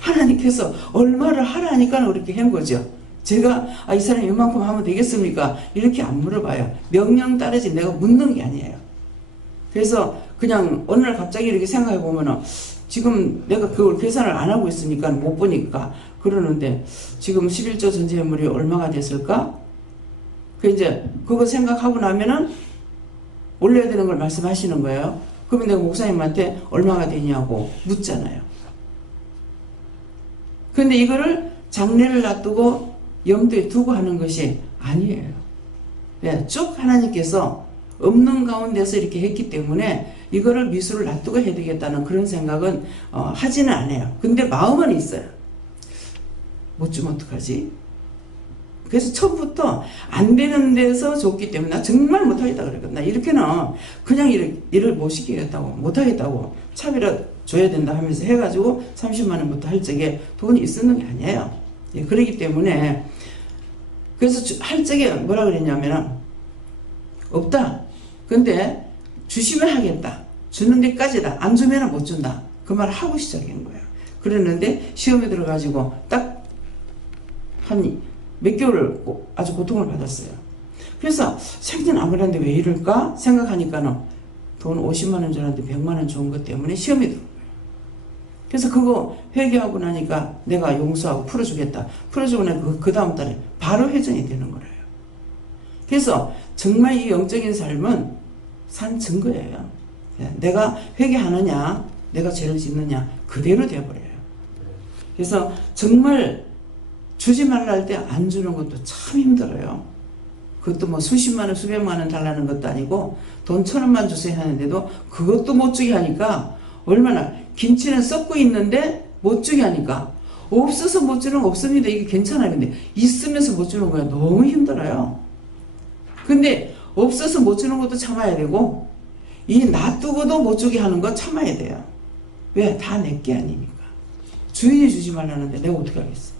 하나님께서 얼마를 하라니까 그렇게 한 거죠. 제가 이 사람이 이만큼 하면 되겠습니까? 이렇게 안 물어봐요. 명령 따르지 내가 묻는 게 아니에요. 그래서 그냥 어느 날 갑자기 이렇게 생각해 보면은 지금 내가 그걸 계산을 안 하고 있으니까 못 보니까 그러는데 지금 11조 전체매물이 얼마가 됐을까? 이제 그거 생각하고 나면은 올려야 되는 걸 말씀하시는 거예요. 그러면 내가 목사님한테 얼마가 되냐고 묻잖아요. 근데 이거를 장래를 놔두고 염두에 두고 하는 것이 아니에요. 네, 쭉 하나님께서 없는 가운데서 이렇게 했기 때문에 이거를 미수를 놔두고 해야 되겠다는 그런 생각은 하지는 않아요. 근데 마음은 있어요. 못 주면 어떡하지? 그래서 처음부터 안 되는 데서 줬기 때문에 나 정말 못하겠다 그랬거든. 나 이렇게는 그냥 일을 못 시키겠다고 못하겠다고 차비라 줘야 된다 하면서 해가지고 30만 원부터 할 적에 돈이 있었는 게 아니에요. 예, 그렇기 때문에 그래서 할 적에 뭐라 그랬냐면은 없다. 근데 주시면 하겠다. 주는 데까지다. 안 주면 못 준다. 그 말을 하고 시작한 거예요. 그랬는데 시험에 들어가지고 딱 한 몇 개월을 아주 고통을 받았어요. 그래서 생전 안 그랬는데 왜 이럴까 생각하니까는 돈 50만 원 줬는데 100만 원 준 것 때문에 시험에 들어온 거예요. 그래서 그거 회개하고 나니까 내가 용서하고 풀어주겠다. 풀어주고 나니까 그 다음 달에 바로 회전이 되는 거예요. 그래서 정말 이 영적인 삶은 산 증거예요. 내가 회개하느냐 내가 죄를 짓느냐 그대로 돼버려요. 그래서 정말 주지 말라 할 때 안 주는 것도 참 힘들어요. 그것도 뭐 수십만 원 수백만 원 달라는 것도 아니고 돈 1,000원만 주세요 하는데도 그것도 못 주게 하니까 얼마나 김치는 썩고 있는데 못 주게 하니까 없어서 못 주는 거 없습니다. 이게 괜찮아요. 근데 있으면서 못 주는 거야 너무 힘들어요. 근데 없어서 못 주는 것도 참아야 되고 이 놔두고도 못 주게 하는 거 참아야 돼요. 왜? 다 내게 아니니까. 주인이 주지 말라는데 내가 어떻게 하겠어.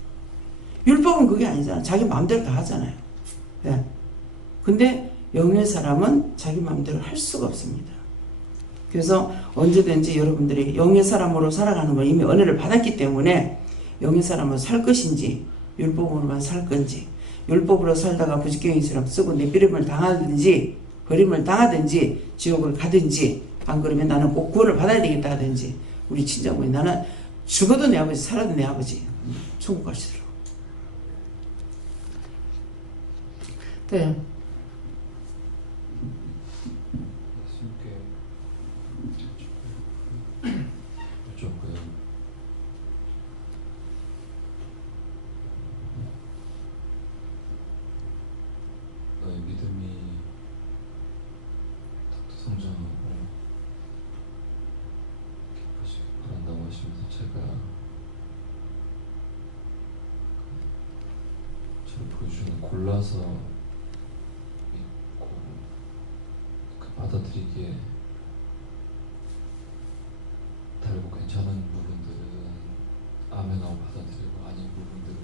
율법은 그게 아니잖아. 자기 마음대로 다 하잖아요. 예. 근데 영의 사람은 자기 마음대로 할 수가 없습니다. 그래서 언제든지 여러분들이 영의 사람으로 살아가는 건 이미 은혜를 받았기 때문에 영의 사람으로 살 것인지 율법으로만 살 건지 율법으로 살다가 부지경이처럼 쓰고 내비름을 당하든지 버림을 당하든지 지옥을 가든지 안 그러면 나는 꼭 구원을 받아야 되겠다 하든지 우리 친정부인 나는 죽어도 내 아버지 살아도 내 아버지 천국 가시더라고. 네. 너의 믿음이 더욱더 성장하고 깊어지길 바란다고 하시면서 제가 저를 보여주는 골라서 믿고 그 받아들이기에 달고 괜찮은 부분들은 아멘하고 받아들이고 아닌 부분들은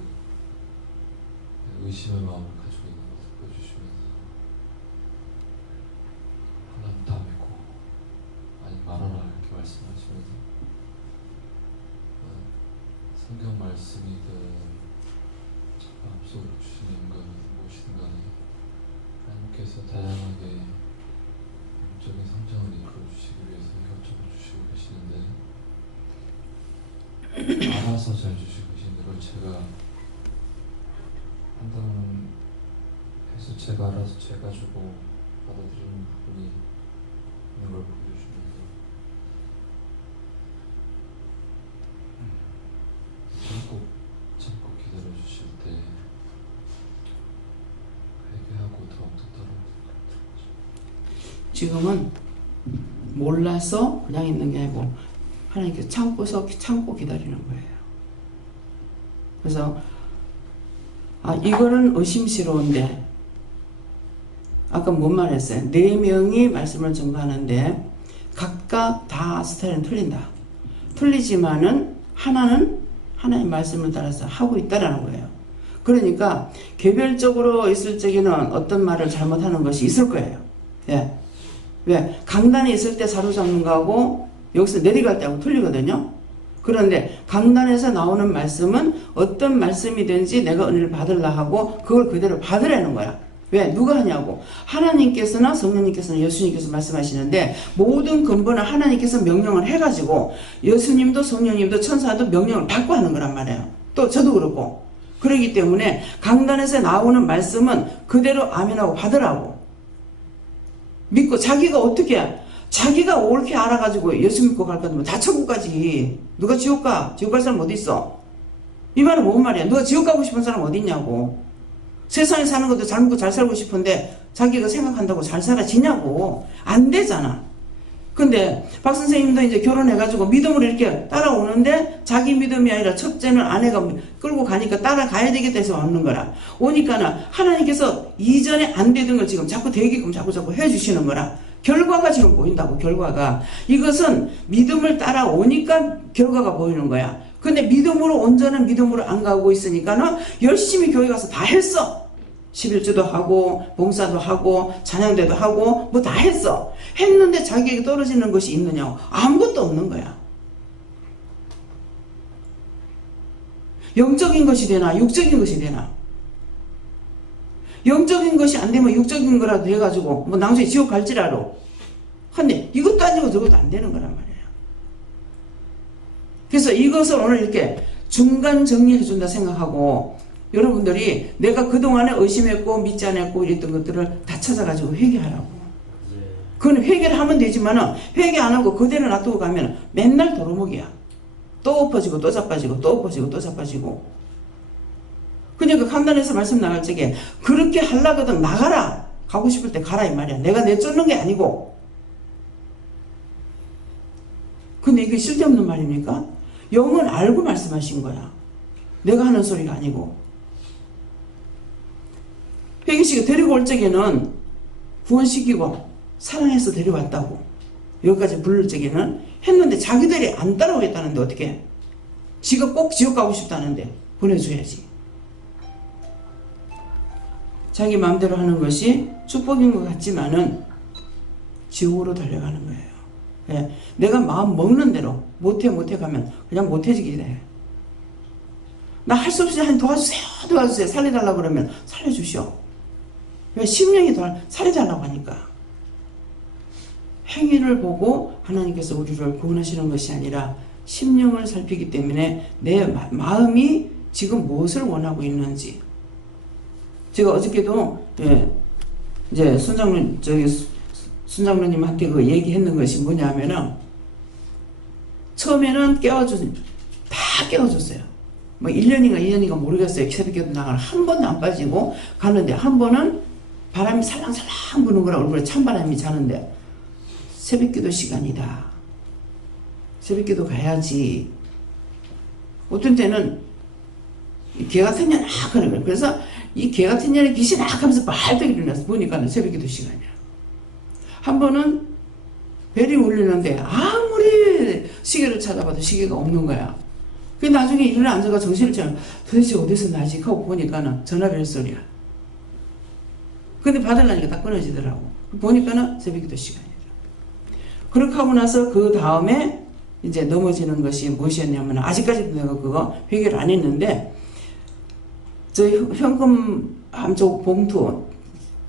의심의 마음을 가지고 있는 것을 보여주시면서 하나님 다 믿고 아니 말하라 이렇게 말씀하시면서 성경 말씀이든 마음속으로 주신 인간은 무엇이든 간에 하나님께서 다양하게 영적인 성장을 이끌어주시기 위해서 격정을 주시고 계시는데 알아서 잘 주시고 계신 걸 제가 판단해서 제가 알아서 제가 주고 받아들이는 부분이 있는 걸 보여주시면서 참고 기다려주실 때 회개하고 더욱더 따라오는 것 같아요. 지금은 몰라서 그냥 있는 게 아니고 하나님께서 참고 기다리는 거예요. 그래서 이거는 의심스러운데 아까 뭔 말했어요? 4명이 말씀을 전가하는데 각각 다 스타일은 틀린다. 틀리지만은 하나는 하나의 말씀을 따라서 하고 있다라는 거예요. 그러니까 개별적으로 있을 적에는 어떤 말을 잘못하는 것이 있을 거예요. 예. 왜? 강단에 있을 때 사로잡는 거하고 여기서 내려갈 때하고 틀리거든요. 그런데 강단에서 나오는 말씀은 어떤 말씀이든지 내가 은혜를 받으려 하고 그걸 그대로 받으라는 거야. 왜? 누가 하냐고. 하나님께서나 성령님께서나 예수님께서 말씀하시는데 모든 근본은 하나님께서 명령을 해가지고 예수님도 성령님도 천사도 명령을 받고 하는 거란 말이에요. 또 저도 그렇고. 그렇기 때문에 강단에서 나오는 말씀은 그대로 아멘하고 받으라고. 믿고 자기가 어떻게 해? 자기가 옳게 알아가지고 예수 믿고 갈 거면 다 천국 가지. 누가 지옥 가? 지옥 갈 사람 어디 있어? 이 말은 뭔 말이야? 누가 지옥 가고 싶은 사람 어디 있냐고. 세상에 사는 것도 잘 먹고 잘 살고 싶은데 자기가 생각한다고 잘 살아지냐고. 안 되잖아. 근데 박 선생님도 이제 결혼해가지고 믿음으로 이렇게 따라오는데 자기 믿음이 아니라 첫째는 아내가 끌고 가니까 따라가야 되겠다 해서 오는 거라. 오니까는 하나님께서 이전에 안 되던 걸 지금 자꾸 되게끔 자꾸 해주시는 거라. 결과가 지금 보인다고. 결과가. 이것은 믿음을 따라오니까 결과가 보이는 거야. 근데 믿음으로 온전한 믿음으로 안 가고 있으니까는 열심히 교회 가서 다 했어. 11주도 하고 봉사도 하고 찬양대도 하고 뭐 다 했어. 했는데 자기에게 떨어지는 것이 있느냐고. 아무것도 없는 거야. 영적인 것이 되나 육적인 것이 되나. 영적인 것이 안 되면 육적인 거라도 해가지고 뭐 나중에 지옥 갈지라도. 근데 이것도 아니고 저것도 안 되는 거란 말이에요. 그래서 이것을 오늘 이렇게 중간 정리해준다 생각하고 여러분들이 내가 그동안에 의심했고 믿지 않았고 이랬던 것들을 다 찾아가지고 회개하라고. 그건 회개를 하면 되지만 회개 안 하고 그대로 놔두고 가면 맨날 도루묵이야. 또 엎어지고 또 자빠지고 또 엎어지고 또 자빠지고. 그러니까 강단에서 말씀 나갈 적에 그렇게 하려거든 나가라. 가고 싶을 때 가라 이 말이야. 내가 내쫓는 게 아니고. 근데 이게 쓸데없는 말입니까? 영은 알고 말씀하신 거야. 내가 하는 소리가 아니고. 회개씨가 데리고 올 적에는 구원시키고 사랑해서 데려왔다고. 여기까지 부를 적에는 했는데 자기들이 안 따라오겠다는데 어떻게 해? 지가 꼭 지옥 가고 싶다는데 보내줘야지. 자기 마음대로 하는 것이 축복인 것 같지만은 지옥으로 달려가는 거예요. 예, 내가 마음 먹는 대로 못해 가면 그냥 못해지게 돼. 나 할 수 없이 도와주세요 살려달라고 그러면 살려주시오. 왜? 심령이 살려달라고 하니까. 행위를 보고 하나님께서 우리를 구원하시는 것이 아니라 심령을 살피기 때문에 내 마음이 지금 무엇을 원하고 있는지. 제가 어저께도 이제 순장로님한테 그 얘기했는 것이 뭐냐면은 처음에는 다 깨워줬어요. 뭐 1년인가 2년인가 모르겠어요. 새벽기도 나가는 한 번도 안 빠지고 가는데 한 번은 바람이 살랑살랑 부는 거라 얼굴에 찬바람이 자는데 새벽기도 시간이다. 새벽기도 가야지. 어떤 때는 개 같은 년 하는 거예요. 그래서 이 개 같은 년의 귀신 하면서 발떡 일어나서 보니까 새벽기도 시간이야. 한 번은 벨이 울리는데 아무리 시계를 찾아봐도 시계가 없는 거야. 그 나중에 일어나 앉아가 정신을 차려 도대체 어디서 나지 하고 보니까는 전화벨 소리야. 근데 받으려니까 딱 끊어지더라고. 보니까는 새벽기도 시간이야. 그렇게 하고 나서 그 다음에 이제 넘어지는 것이 무엇이었냐면 아직까지도 내가 그거 해결 안 했는데 저 현금 한쪽 봉투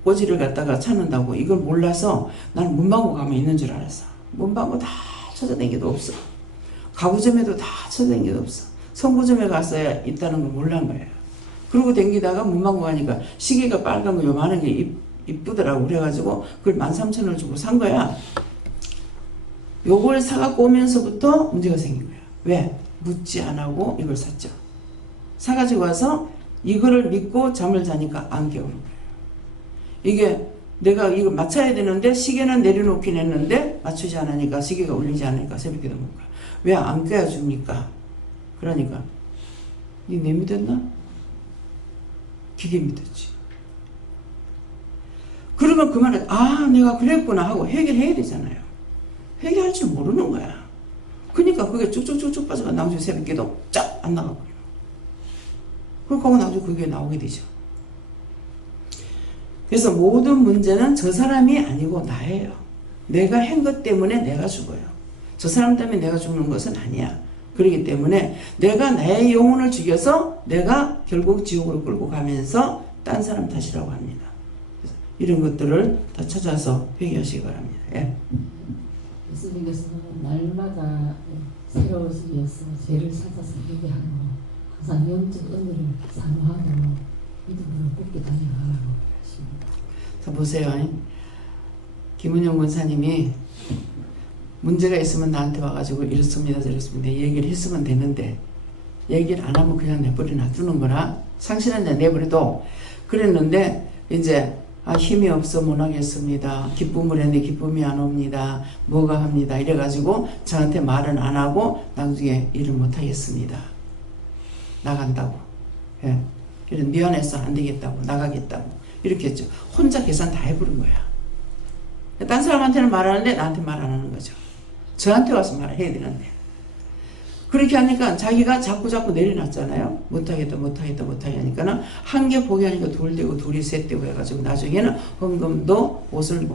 꼬지를 갖다가 찾는다고 이걸 몰라서 나는 문방구 가면 있는 줄 알았어. 문방구 다 찾아다니기도 없어. 가구점에도 다 찾아다니기도 없어. 선구점에 갔어야 있다는 걸 몰란 거예요. 그러고 댕기다가 문방구 가니까 시계가 빨간 거 요만한 게 이쁘더라고. 그래가지고 그걸 13,000원을 주고 산 거야. 요걸 사갖고 오면서부터 문제가 생긴 거야. 왜? 묻지 안 하고 이걸 샀죠. 사가지고 와서 이거를 믿고 잠을 자니까 안 깨우는 거예요. 이게 내가 이거 맞춰야 되는데 시계는 내려놓긴 했는데 맞추지 않으니까 시계가 울리지 않으니까 새벽기도 못 가. 왜 안 깨워줍니까? 그러니까 니 내 믿었나? 기계 믿었지. 그러면 그만해. 아 내가 그랬구나 하고 해결해야 되잖아요. 해결할 줄 모르는 거야. 그러니까 그게 쭉쭉쭉쭉 빠져가 나중에 새벽기도 쫙 안 나가버려. 그렇게 하고 나중에 그게 나오게 되죠. 그래서 모든 문제는 저 사람이 아니고 나예요. 내가 한 것 때문에 내가 죽어요. 저 사람 때문에 내가 죽는 것은 아니야. 그렇기 때문에 내가 나의 영혼을 죽여서 내가 결국 지옥으로 끌고 가면서 딴 사람 탓이라고 합니다. 그래서 이런 것들을 다 찾아서 회개하시기 바랍니다. 예. 예수님께서는 날마다 새로워지기 위해서 죄를 찾아서 회개하고 항상 영적 은혜를 사모하고 믿음으로 굳게 달려가라고 하십니다. 자 보세요. 김은영 권사님이 문제가 있으면 나한테 와가지고 이렇습니다 저렇습니다 얘기를 했으면 되는데 얘기를 안 하면 그냥 내버려 놔두는 거라 상실한 데 내버려도 그랬는데 이제 힘이 없어 못 하겠습니다. 기쁨을 했는데 기쁨이 안 옵니다. 뭐가 합니다. 이래가지고 저한테 말은 안 하고 나중에 일을 못 하겠습니다. 나간다고. 예. 이런 미안해서 안 되겠다고 나가겠다고 이렇게 했죠. 혼자 계산 다 해버린 거야. 딴 사람한테는 말하는데 나한테 말 안 하는 거죠. 저한테 와서 말을 해야 되는데 그렇게 하니까 자기가 자꾸 내려놨잖아요. 못하겠다 하니까는 한 개 포기하니까 둘 되고 둘이 셋 되고 해가지고 나중에는 헌금도 옷을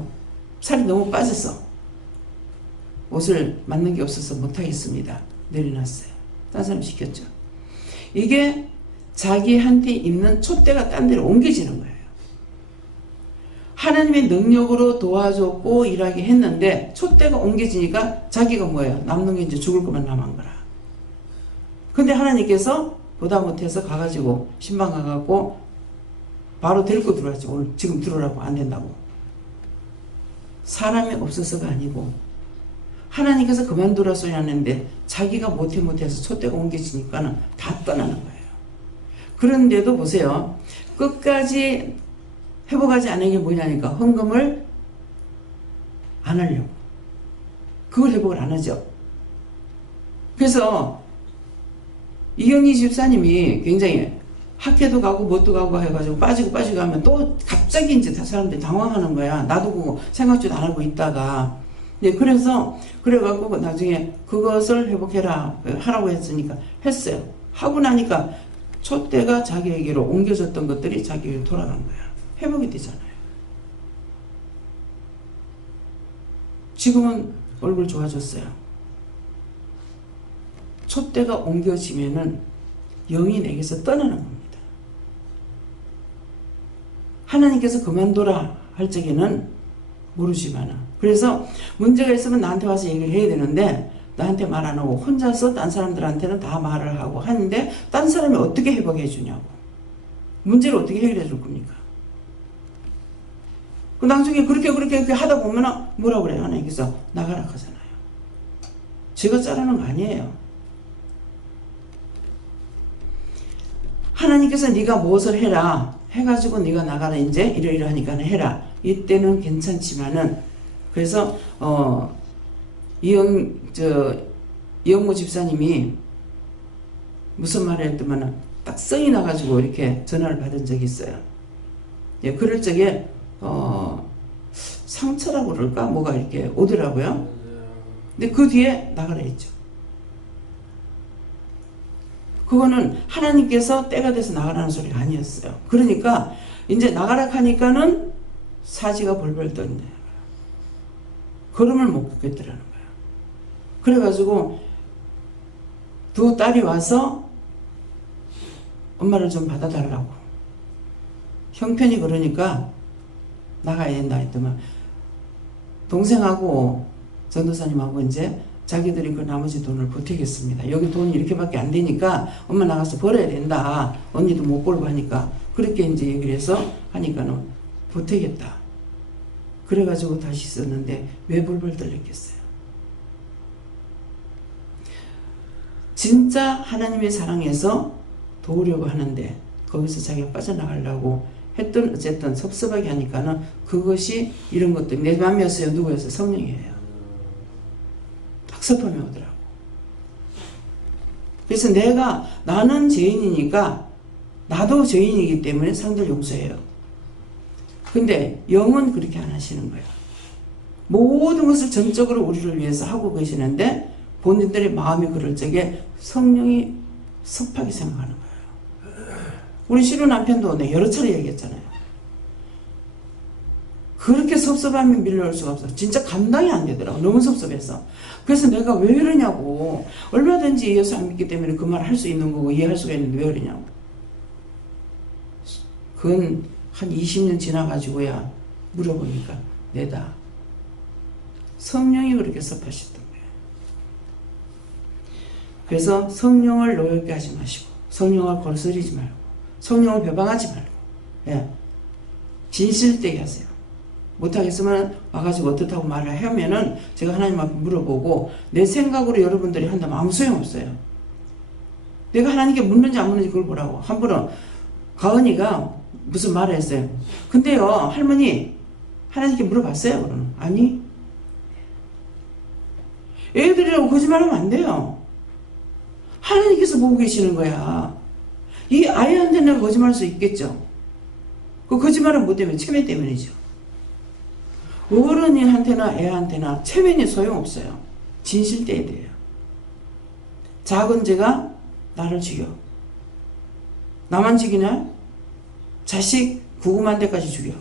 살이 너무 빠졌어. 옷을 맞는 게 없어서 못하겠습니다. 내려놨어요. 딴 사람 시켰죠. 이게 자기한테 있는 촛대가 딴 데로 옮겨지는 거예요. 하나님의 능력으로 도와줬고 일하게 했는데 촛대가 옮겨지니까 자기가 뭐예요? 남는 게 이제 죽을 것만 남은 거라. 근데 하나님께서 보다 못해서 가가지고 신방 가갖고 바로 데리고 들어왔죠. 오늘 지금 들어오라고 안 된다고. 사람이 없어서가 아니고 하나님께서 그만두라 소리 하는데 자기가 못해서 촛대가 옮겨지니까는 다 떠나는 거예요. 그런데도 보세요. 끝까지 회복하지 않은 게 뭐냐니까 헌금을 안 하려고. 그걸 회복을 안 하죠. 그래서 이경희 집사님이 굉장히 학회도 가고 뭣도 가고 해가지고 빠지고 하면 또 갑자기 이제 사람들이 당황하는 거야. 나도 그거 생각지도 안 하고 있다가. 네, 그래갖고 나중에 그것을 회복해라 하라고 했으니까 했어요. 하고 나니까 촛대가 자기에게로 옮겨졌던 것들이 자기에게 돌아간 거야. 회복이 되잖아요. 지금은 얼굴 좋아졌어요. 촛대가 옮겨지면은 영이 내게서 떠나는 겁니다. 하나님께서 그만둬라 할 적에는 모르지만은, 그래서 문제가 있으면 나한테 와서 얘기를 해야 되는데 나한테 말 안 하고 혼자서 딴 사람들한테는 다 말을 하고 하는데 딴 사람이 어떻게 회복해 주냐고. 문제를 어떻게 해결해 줄 겁니까? 그 나중에 그렇게 하다 보면은 뭐라 그래요? 하나님께서 나가라 하잖아요. 제가 자르는 거 아니에요. 하나님께서 네가 무엇을 해라 해가지고 네가 나가라 이제 이러이러하니까 해라. 이때는 괜찮지만은, 그래서 이영모 집사님이 무슨 말을 했더만 딱 성이 나가지고 이렇게 전화를 받은 적이 있어요. 예, 그럴 적에 상처라고 그럴까 뭐가 이렇게 오더라고요. 근데 그 뒤에 나가라 했죠. 그거는 하나님께서 때가 돼서 나가라는 소리가 아니었어요. 그러니까 이제 나가라 하니까는 사지가 벌벌 떠는 거예요. 걸음을 못 걷겠더라는 거예요. 그래가지고 두 딸이 와서 엄마를 좀 받아달라고. 형편이 그러니까 나가야 된다 했더만 동생하고 전도사님하고 이제 자기들이 그 나머지 돈을 보태겠습니다. 여기 돈이 이렇게밖에 안 되니까 엄마 나가서 벌어야 된다. 언니도 못 벌고 하니까 그렇게 이제 얘기를 해서 하니까는 보태겠다. 그래가지고 다시 썼는데 왜 벌벌 떨렸겠어요? 진짜 하나님의 사랑에서 도우려고 하는데 거기서 자기가 빠져나가려고 했던 어쨌든 섭섭하게 하니까는 그것이 이런 것들 내 맘이었어요? 누구였어요? 성령이에요. 섭섭함이 오더라고. 그래서 나는 죄인이니까 나도 죄인이기 때문에 상대를 용서해요. 근데 영은 그렇게 안 하시는 거예요. 모든 것을 전적으로 우리를 위해서 하고 계시는데 본인들의 마음이 그럴 적에 성령이 섭하게 생각하는 거예요. 우리 시루 남편도 여러 차례 얘기했잖아요. 그렇게 섭섭함이 밀려올 수가 없어. 진짜 감당이 안 되더라고. 너무 섭섭해서. 그래서 내가 왜 이러냐고. 얼마든지 예수 안 믿기 때문에 그 말 할 수 있는 거고 이해할 수가 있는데 왜 그러냐고. 그건 한 20년 지나가지고야 물어보니까 내다. 성령이 그렇게 섭하셨던 거예요. 그래서 성령을 노엽게 하지 마시고 성령을 거스리지 말고 성령을 배방하지 말고, 예, 진실되게 하세요. 못하겠으면 와가지고 어떻다고 말을 하면은 제가 하나님 앞에 물어보고 내 생각으로 여러분들이 한다면 아무 소용없어요. 내가 하나님께 묻는지 안 묻는지 그걸 보라고. 한 번은 가은이가 무슨 말을 했어요. 근데요 할머니 하나님께 물어봤어요? 그러면 아니. 애들이라고 거짓말하면 안 돼요. 하나님께서 보고 계시는 거야. 이 아이한테 내가 거짓말할 수 있겠죠. 그 거짓말은 뭐 때문에? 체면 때문이죠. 어른이한테나 애한테나 체면이 소용없어요. 진실돼야 돼요. 작은 죄가 나를 죽여. 나만 죽이나? 자식 구금한 데까지 죽여.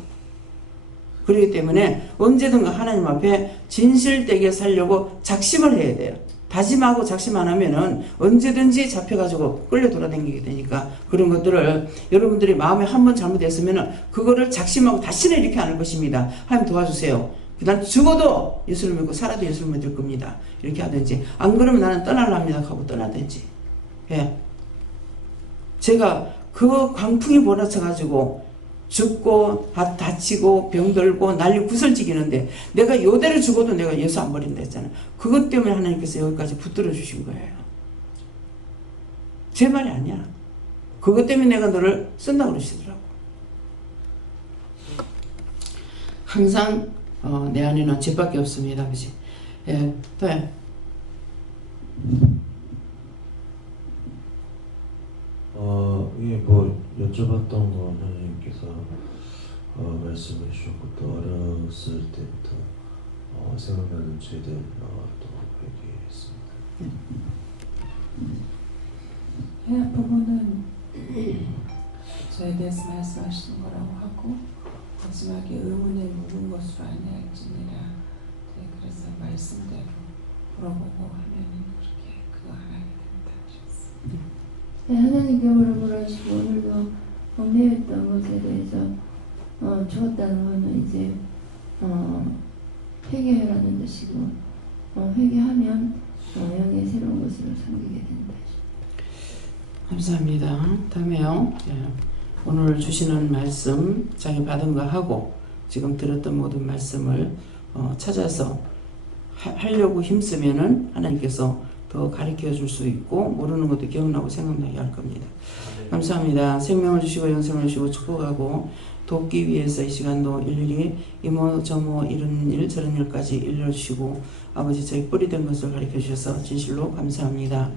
그렇기 때문에 언제든가 하나님 앞에 진실되게 살려고 작심을 해야 돼요. 다짐하고 작심 안 하면은 언제든지 잡혀가지고 끌려 돌아다니게 되니까 그런 것들을 여러분들이 마음에 한번 잘못했으면은 그거를 작심하고 다시는 이렇게 안 할 것입니다. 하나님 도와주세요. 난 죽어도 예수를 믿고 살아도 예수를 믿을 겁니다. 이렇게 하든지 안 그러면 나는 떠날랍니다 하고 떠나든지. 예. 제가 그 광풍이 몰아쳐가지고 죽고 다치고 병들고 난리 구설지기는데 내가 이대로 죽어도 내가 예수 안 버린다 했잖아요. 그것 때문에 하나님께서 여기까지 붙들어 주신 거예요. 제 말이 아니야. 그것 때문에 내가 너를 쓴다고 그러시더라고. 항상 내 안에는 죄밖에 없습니다. 아버지. 예, 네. 이게 뭐 여쭤봤던 건 하나님께서 말씀해 주셨고 또 어렸을 때부터 생각나는 죄들 또 얘기했습니다. 이 부분은 저에 대해서 말씀하시는 거라고 하고 마지막에 의문에 묵은 것으로 아니할지니라. 네, 그래서 말씀대로 물어보고 하면은 그렇게 그거 안 하게 된다 하셨습니다. 네, 하나님께 물음을 하시고 오늘도 공매했던 것에 대해서 주었다는 것은 이제 회개하라는 뜻이고 회개하면 영의 새로운 것으로 섬기게 된다. 감사합니다. 다음에요. 오늘 주시는 말씀 자기 받은 거 하고 지금 들었던 모든 말씀을 찾아서 하려고 힘쓰면은 하나님께서 더 가르쳐 줄 수 있고 모르는 것도 기억나고 생각나게 할 겁니다. 감사합니다. 생명을 주시고 영생을 주시고 축복하고 돕기 위해서 이 시간도 일일이 이모 저모 이런 일 저런 일까지 일러주시고 아버지 저희 뿌리된 것을 가르쳐 주셔서 진실로 감사합니다.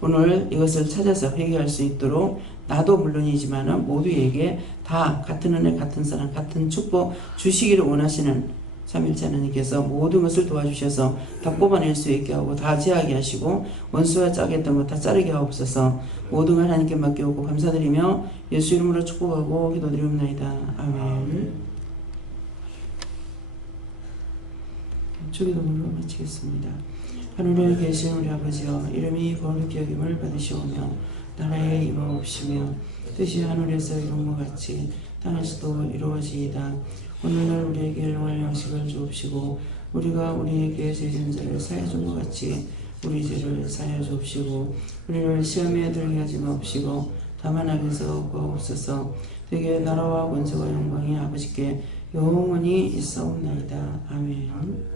오늘 이것을 찾아서 회개할 수 있도록 나도 물론이지만 모두에게 다 같은 은혜 같은 사랑 같은 축복 주시기를 원하시는 삼일째 하나님께서 모든 것을 도와주셔서 다 뽑아낼 수 있게 하고 다 제하게 하시고 원수와 짜겠던 것 다 자르게 하옵소서. 모든 걸 하나님께 맡겨오고 감사드리며 예수 이름으로 축복하고 기도드리옵나이다. 아멘. 주기도문으로 마치겠습니다. 하늘에 계신 우리 아버지여 이름이 거룩히 여김을 받으시오며 나라에 임하옵시며 뜻이 하늘에서 이룬 것 같이 땅에서도 이루어지이다. 오늘날 우리에게 일용할 양식을 주옵시고 우리가 우리에게 죄진 자를 사하여 준 것 같이 우리 죄를 사하여 주옵시고 우리를 시험에 들게 하지 마옵시고 다만 악에서 구하옵소서. 되게 나라와 권세와 영광이 아버지께 영원히 있사옵나이다. 아멘.